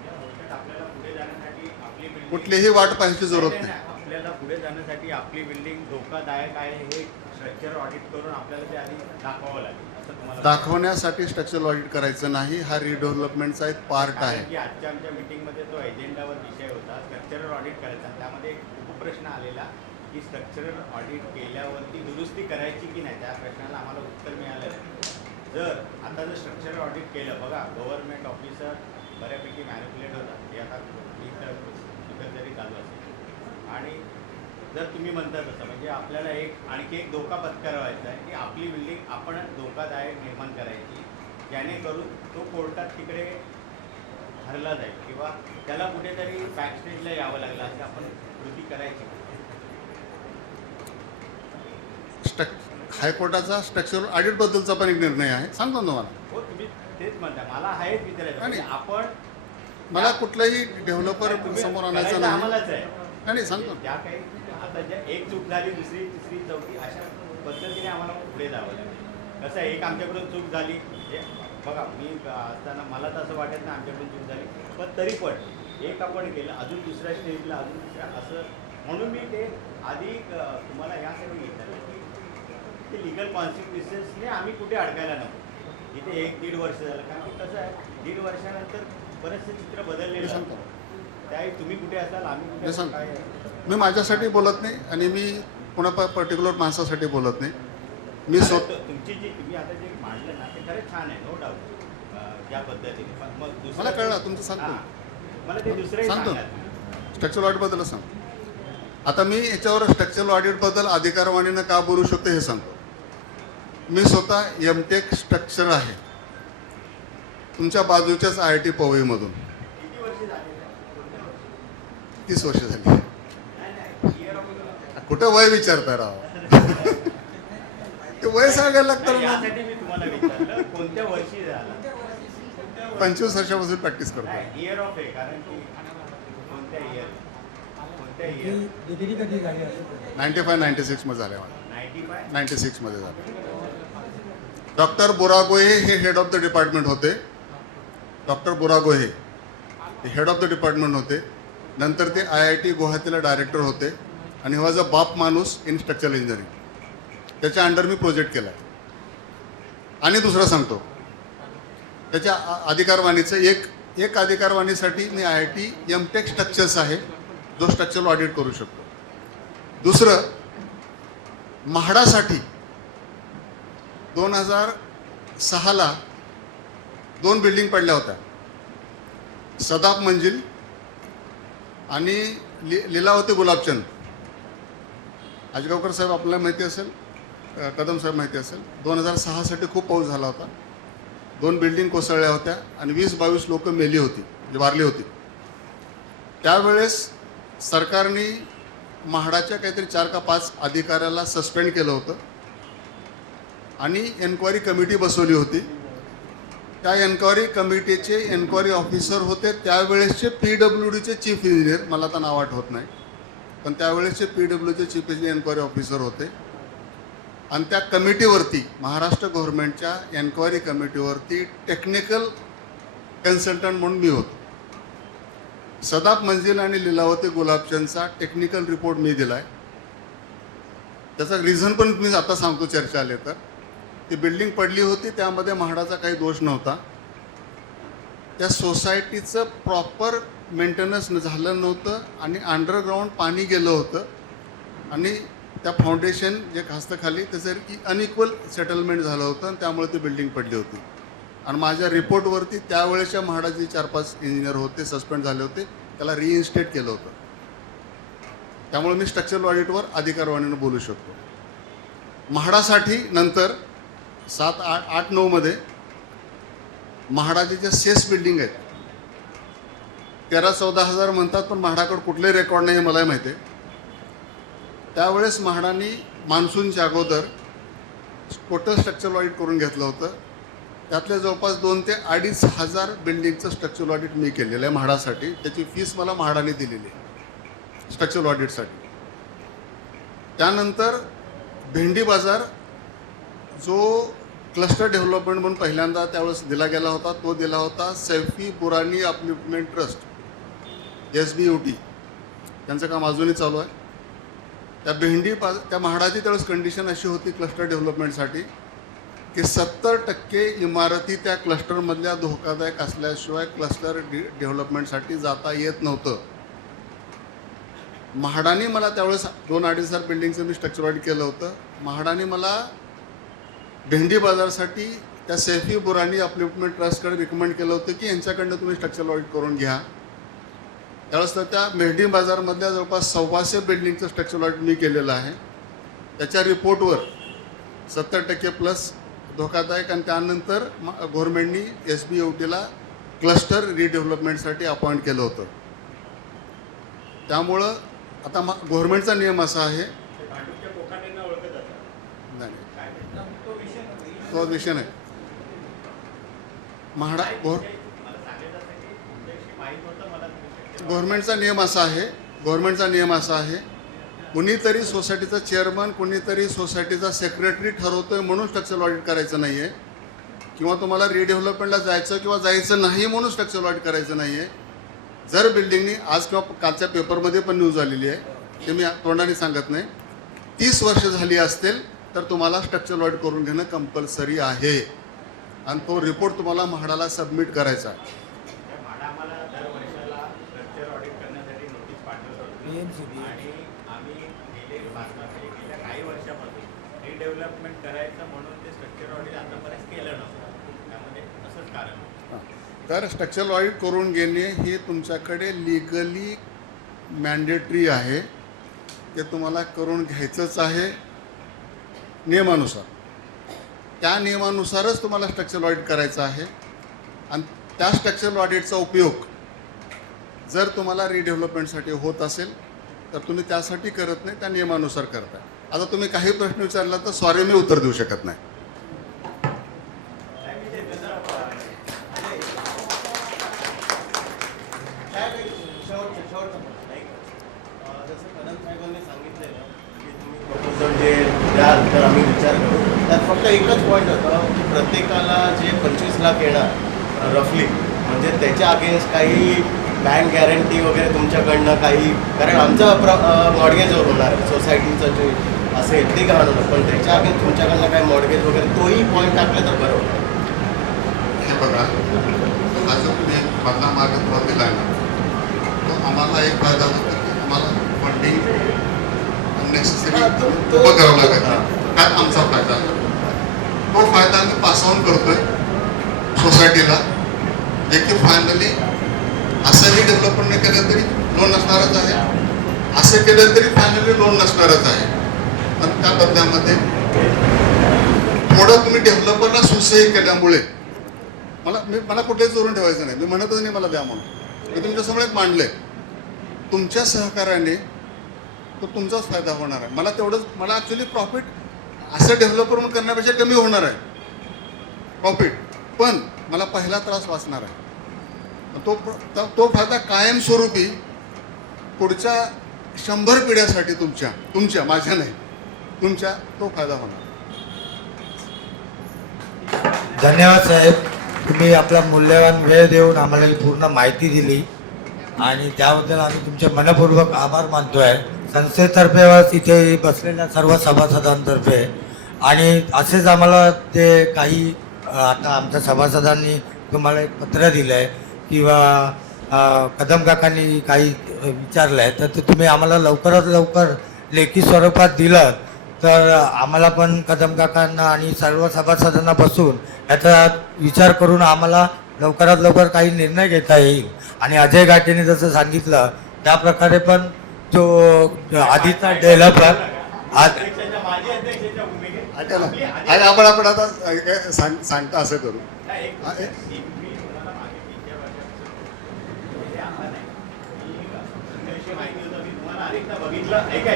कुठलीही वाट पाहायची जरूरत नाही. आपल्याला पुढे जाण्यासाठी आपली बिल्डिंग धोकादायक आहे हे स्ट्रक्चर ऑडिट करून आपल्याला ते आधी दाखवावं लागेल असं तुम्हाला दाखवण्यासाठी स्ट्रक्चरल ऑडिट करायचं नाही, हा रिडेव्हलपमेंटचा एक पार्ट आहे. की आजच्या आमच्या मीटिंगमध्ये तो एजेंडावर विषय होता स्ट्रक्चरल ऑडिट करायचा. त्यामध्ये एक उपप्रश्न आलेला की स्ट्रक्चरल ऑडिट केल्यावरती दुरुस्ती करायची की नाही. त्या प्रश्नाला आम्हाला उत्तर मिळालं नाही. जर आता जर स्ट्रक्चरल ऑडिट केलं, बघा गव्हर्नमेंट ऑफिसर बऱ्यापैकी मॅनिप्युलेट होतात, हे आता जरी चालू असेल. आणि जर तुम्ही म्हणता तसं म्हणजे आपल्याला आणखी एक धोका पत्करावायचा आहे की आपली बिल्डिंग आपण धोकादायक निर्माण करायची, जेणेकरून तो कोर्टात तिकडे हरला जाईल किंवा त्याला कुठेतरी बॅक स्टेजला यावं लागलं असं आपण कृती करायची. हायकोर्टाचा स्ट्रक्चरल ऑडिटबद्दलचा पण एक निर्णय आहे, सांगतो ना तुम्हाला. हो, तुम्ही तेच म्हणता. मला हेच विचारायचं म्हणजे आपण मला कुठलाही डेव्हलपर समोर आणायचं नाही. आम्हालाच आहे नाही सांगतो. ज्या काही आता ज्या एक चूक झाली, दुसरी तिसरी चौथी अशा पद्धतीने आम्हाला पुढे जावं लागेल. कसं आहे, एक आमच्याकडून चूक झाली म्हणजे बघा मी असताना मला तर असं वाटत नाही आमच्याकडून चूक झाली, पण तरी पण एक आपण केलं, अजून दुसऱ्या स्टेजला अजून दुसऱ्या असं म्हणून मी ते आधी तुम्हाला ह्यासाठी घेतलं की ते लिगल कॉन्सिक्वेन्सेसने आम्ही कुठे अडकायला नको. इथे 1-1.5 वर्ष झालं, कारण की कसं आहे 1.5 वर्षानंतर बरेचसे चित्र बदललेलं सांगतो. त्याही तुम्ही कुठे असाल, आम्ही कुठे असाल, काय मी माझ्यासाठी बोलत नाही आणि मी कोणा पर्टिक्युलर माणसासाठी बोलत नाही. मी तुमची जी तुम्ही आता जे मांडलं ना ते खरंच छान आहे, नो डाऊट ज्या पद्धतीने. पण मग दुसरं मला कळलं तुमचं सांगतो. मला ते दुसरंही सांगतो सांगा. स्ट्रक्चरल ऑडिटबद्दल सांगतो. आता मी याच्यावर स्ट्रक्चरल ऑडिटबद्दल अधिकारवाणीनं का बोलू शकतो हे सांगतो. मी स्वतः एमटेक स्ट्रक्चर आहे तुमच्या बाजूच्याच IIT पवईमधून. किती वर्ष झाली? 30 वर्ष झाली. नाही year of- कुठं वय विचारता राव? ते वय सांगायला लागतं ना. यासाठी मी तुम्हाला विचारलं कोणत्या वर्षी झाला. 25 वर्षापासून प्रॅक्टिस करतो. इयर ऑफ आहे, कारण की कोणत्या इयर 95-96 मध्ये झाले मला. 95 96 मध्ये झाले. डॉक्टर बुरागोहे हे हेड ऑफ द डिपार्टमेंट होते. डॉक्टर बुरागोहे हे हेड ऑफ द डिपार्टमेंट होते. नंतर ते IIT गुवाहाटीला डायरेक्टर होते आणि वॉज अ बाप माणूस इन स्ट्रक्चरल इंजिनिअरिंग. त्याच्या अंडर मी प्रोजेक्ट केला आहे. आणि दुसरं सांगतो त्याच्या अधिकारवाणीचं एक अधिकारवाणीसाठी मी IIT एमटेक स्ट्रक्चर्स आहे जो स्ट्रक्चरल ऑडिट करू शकतो. दुसरं म्हाडासाठी 2006ला 2 बिल्डिंग पडल्या होत्या, सदाब मंजिल आणि लीलावती गुलाबचंद. आजगावकर साहेब आपल्याला माहिती असेल, कदम साहेब माहिती असेल. 2006साठी खूप पाऊस झाला होता. 2 बिल्डिंग कोसळल्या होत्या आणि 20-22 लोक मेली होती, म्हणजे वारली होती. त्यावेळेस सरकारने म्हाडाच्या काहीतरी 4 का 5 अधिकाऱ्याला सस्पेंड केलं होतं आणि एन्क्वायरी कमिटी बसवली होती. त्या एन्क्वायरी कमिटीचे एन्क्वायरी ऑफिसर होते त्यावेळेसचे PWDचे चीफ इंजिनियर, मला आता नाव आठवत नाही, पण त्यावेळेसचे PWचे चीफ एन्क्वायरी ऑफिसर होते आणि त्या कमिटीवरती महाराष्ट्र गव्हर्नमेंटच्या एन्क्वायरी कमिटीवरती टेक्निकल कन्सल्टंट म्हणून मी होतो. सदाफ मंजिल आणि लीलावती गुलाबचंदचा टेक्निकल रिपोर्ट मी दिला आहे. त्याचा रिझन पण मी आता सांगतो चर्चा आले तर. ती बिल्डिंग पडली होती, त्यामध्ये म्हाडाचा काही दोष नव्हता. त्या सोसायटीचं प्रॉपर मेंटेनन्स झालं नव्हतं आणि अंडरग्राऊंड पाणी गेलं होतं आणि त्या फाउंडेशन जे खास्तं खाली त्याचं अनइक्वल सेटलमेंट झालं होतं आणि त्यामुळे ती बिल्डिंग पडली होती. आणि माझ्या रिपोर्टवरती त्यावेळेच्या म्हाडाचे 4-5 इंजिनियर होते, सस्पेंड झाले होते, त्याला रिइन्स्टेट केलं होतं. त्यामुळे मी स्ट्रक्चरल ऑडिटवर अधिकारवाणीनं बोलू शकतो. म्हाडासाठी नंतर 7-8-9 मध्ये म्हाडाचे ज्या सेस बिल्डिंग आहेत 13-14 हजार म्हणतात, पण म्हाडाकडे कुठलेही रेकॉर्ड नाही हे मलाही माहिती आहे. त्यावेळेस म्हाडाने मान्सूनच्या अगोदर टोटल स्ट्रक्चरल ऑडिट करून घेतलं होतं. त्यातल्या जवळपास 2,000 ते 2,500 बिल्डिंगचं स्ट्रक्चरल ऑडिट मी केलेलं आहे म्हाडासाठी. त्याची फीस मला म्हाडाने दिलेली आहे स्ट्रक्चरल ऑडिटसाठी. त्यानंतर भेंडी बाजार जो क्लस्टर डेव्हलपमेंट म्हणून पहिल्यांदा त्यावेळेस दिला गेला होता, तो दिला होता सैफी बुरानी अपलिफ्टमेंट ट्रस्ट SBUT. त्यांचं काम अजूनही चालू आहे. त्या म्हाडाची त्यावेळेस कंडिशन अशी होती क्लस्टर डेव्हलपमेंटसाठी की 70% इमारती त्या क्लस्टरमधल्या धोकादायक असल्याशिवाय क्लस्टर डेव्हलपमेंटसाठी जाता येत नव्हतं. म्हाडाने मला त्यावेळेस 2-2.5 बिल्डिंगचं मी स्ट्रक्चर ऑडिट केलं होतं. म्हाडाने मला भेंडी बाजारसाठी त्या सैफी बुरानी अपलिफ्टमेंट ट्रस्टकडे रिकमेंड केलं होतं की यांच्याकडनं तुम्ही स्ट्रक्चर ऑडिट करून घ्या. त्यावेळेस तर त्या भेंडी बाजारमधल्या जवळपास 1,200 बिल्डिंगचं स्ट्रक्चर ऑडिट मी केलेलं आहे. त्याच्या रिपोर्टवर 70% प्लस धोकादायक आणि त्यानंतर गव्हर्नमेंटनी SBUTला क्लस्टर रिडेव्हलपमेंटसाठी अपॉइंट केलं होतं. त्यामुळं आता गव्हर्नमेंटचा नियम असा आहे, नाही तो विषय नाही. गव्हर्नमेंटचा नियम असा आहे कुणीतरी सोसायटीचा चेअरमन कुणीतरी सोसायटीचा सेक्रेटरी ठरवतोय म्हणून स्ट्रक्चरल ऑडिट करायचं नाही आहे, किंवा तुम्हाला रिडेव्हलपमेंटला जायचं किंवा जायचं नाही म्हणून स्ट्रक्चरल ऑडिट करायचं नाही आहे. जर बिल्डिंगनी आज किंवा कालच्या पेपरमध्ये पण न्यूज आलेली आहे, ते मी तोंडाने सांगत नाही, 30 वर्ष झाली असतील तर तुम्हाला स्ट्रक्चरल ऑडिट करून घेणं कंपल्सरी आहे आणि तो रिपोर्ट तुम्हाला म्हाडाला सबमिट करायचा आहे. आणि आम्ही गेल्या काही वर्षापासून रिडेव्हलपमेंट करायचं म्हणून ते स्ट्रक्चर ऑडिट आतापर्यंत केलं नव्हतं. त्यामध्ये असंच कारण. तर स्ट्रक्चरल ऑडिट करून घेणे हे तुमच्याकडे लिगली मॅन्डेटरी आहे. ते तुम्हाला करून घ्यायचंच आहे नियमानुसार. त्या नियमानुसारच तुम्हाला स्ट्रक्चरल ऑडिट करायचं आहे आणि त्या स्ट्रक्चरल ऑडिटचा उपयोग जर तुम्हाला रिडेव्हलपमेंटसाठी होत असेल तर तुम्ही त्यासाठी करत नाही, त्या नियमानुसार करताय. आता तुम्ही काही प्रश्न विचारला तर सॉरी मी उत्तर देऊ शकत नाही. तर आम्ही विचार करू. त्यात फक्त एकच पॉईंट होता की प्रत्येकाला जे 25 लाख येणार रफली, म्हणजे त्याच्या अगेन्स्ट काही बँक गॅरंटी वगैरे तुमच्याकडनं काही, कारण आमचं मॉडगेज होणार आहे सोसायटीचं जे असेल ते घालून, पण त्याच्या अगेन्स्ट तुमच्याकडनं काही मॉडगेज वगैरे तोही पॉईंट टाकलं तर बरं होतं. हे बघा, हा जो तुम्ही बदला मार्ग तुम्हाला दिला आहे ना, तो आम्हाला एक फायदा होतो की आम्हाला फंडिंग अननेसेसरी उभं करावं लागत. त्यात आमचा फायदा तो फायदा आम्ही पास ऑन करतोय सोसायटीला, जे की फायनली असंही डेव्हलपमेंट केलं तरी लोन नसणारच आहे, असं केलं तरी फायनली लोन नसणारच आहे. पण त्या बदल्यामध्ये थोडं तुम्ही डेव्हलपरला सुसह्य केल्यामुळे मला कुठेही चोरून ठेवायचं नाही. मी म्हणतच नाही मला द्या म्हणून, मी तुमच्यासमोर एक मांडलंय. तुमच्या सहकार्याने तो तुमचाच फायदा होणार आहे. मला ॲक्च्युली प्रॉफिट असं डेव्हलपर म्हणून करण्यापेक्षा कमी होणार आहे प्रॉफिट, पण मला पहिला त्रास वाचणार आहे. तो फायदा कायमस्वरूपी पुढच्या 100 पिढ्यासाठी तुमच्या माझ्या नाही, तुमच्या तो फायदा होणार. धन्यवाद साहेब, तुम्ही आपला मूल्यवान वेळ देऊन आम्हाला ही पूर्ण माहिती दिली आणि त्याबद्दल आम्ही तुमचे मनपूर्वक आभार मानतो आहे संस्थेतर्फे व इथे बसलेल्या सर्व सभासदांतर्फे. आणि असेच आम्हाला ते काही आता आमच्या सभासदांनी तुम्हाला एक पत्र दिलं आहे किंवा कदम काकांनी काही विचारलं आहे, तर ते तुम्ही आम्हाला लवकरात लवकर लेखी स्वरूपात दिलं तर आम्हाला पण कदम काकांना आणि सर्व सभासदांना बसून याचा विचार करून आम्हाला लवकरात लवकर काही निर्णय घेता येईल. आणि अजय घाटेने जसं सांगितलं त्याप्रकारे पण जो आधीचा डेव्हलपर अध्यक्षाच्या माजी अध्यक्षाच्या भूमिकेत ऐका ना, आणि आपण आता सांगता असं करू. माहिती होतं मी तुम्हाला अनेकदा बघितलं. ऐका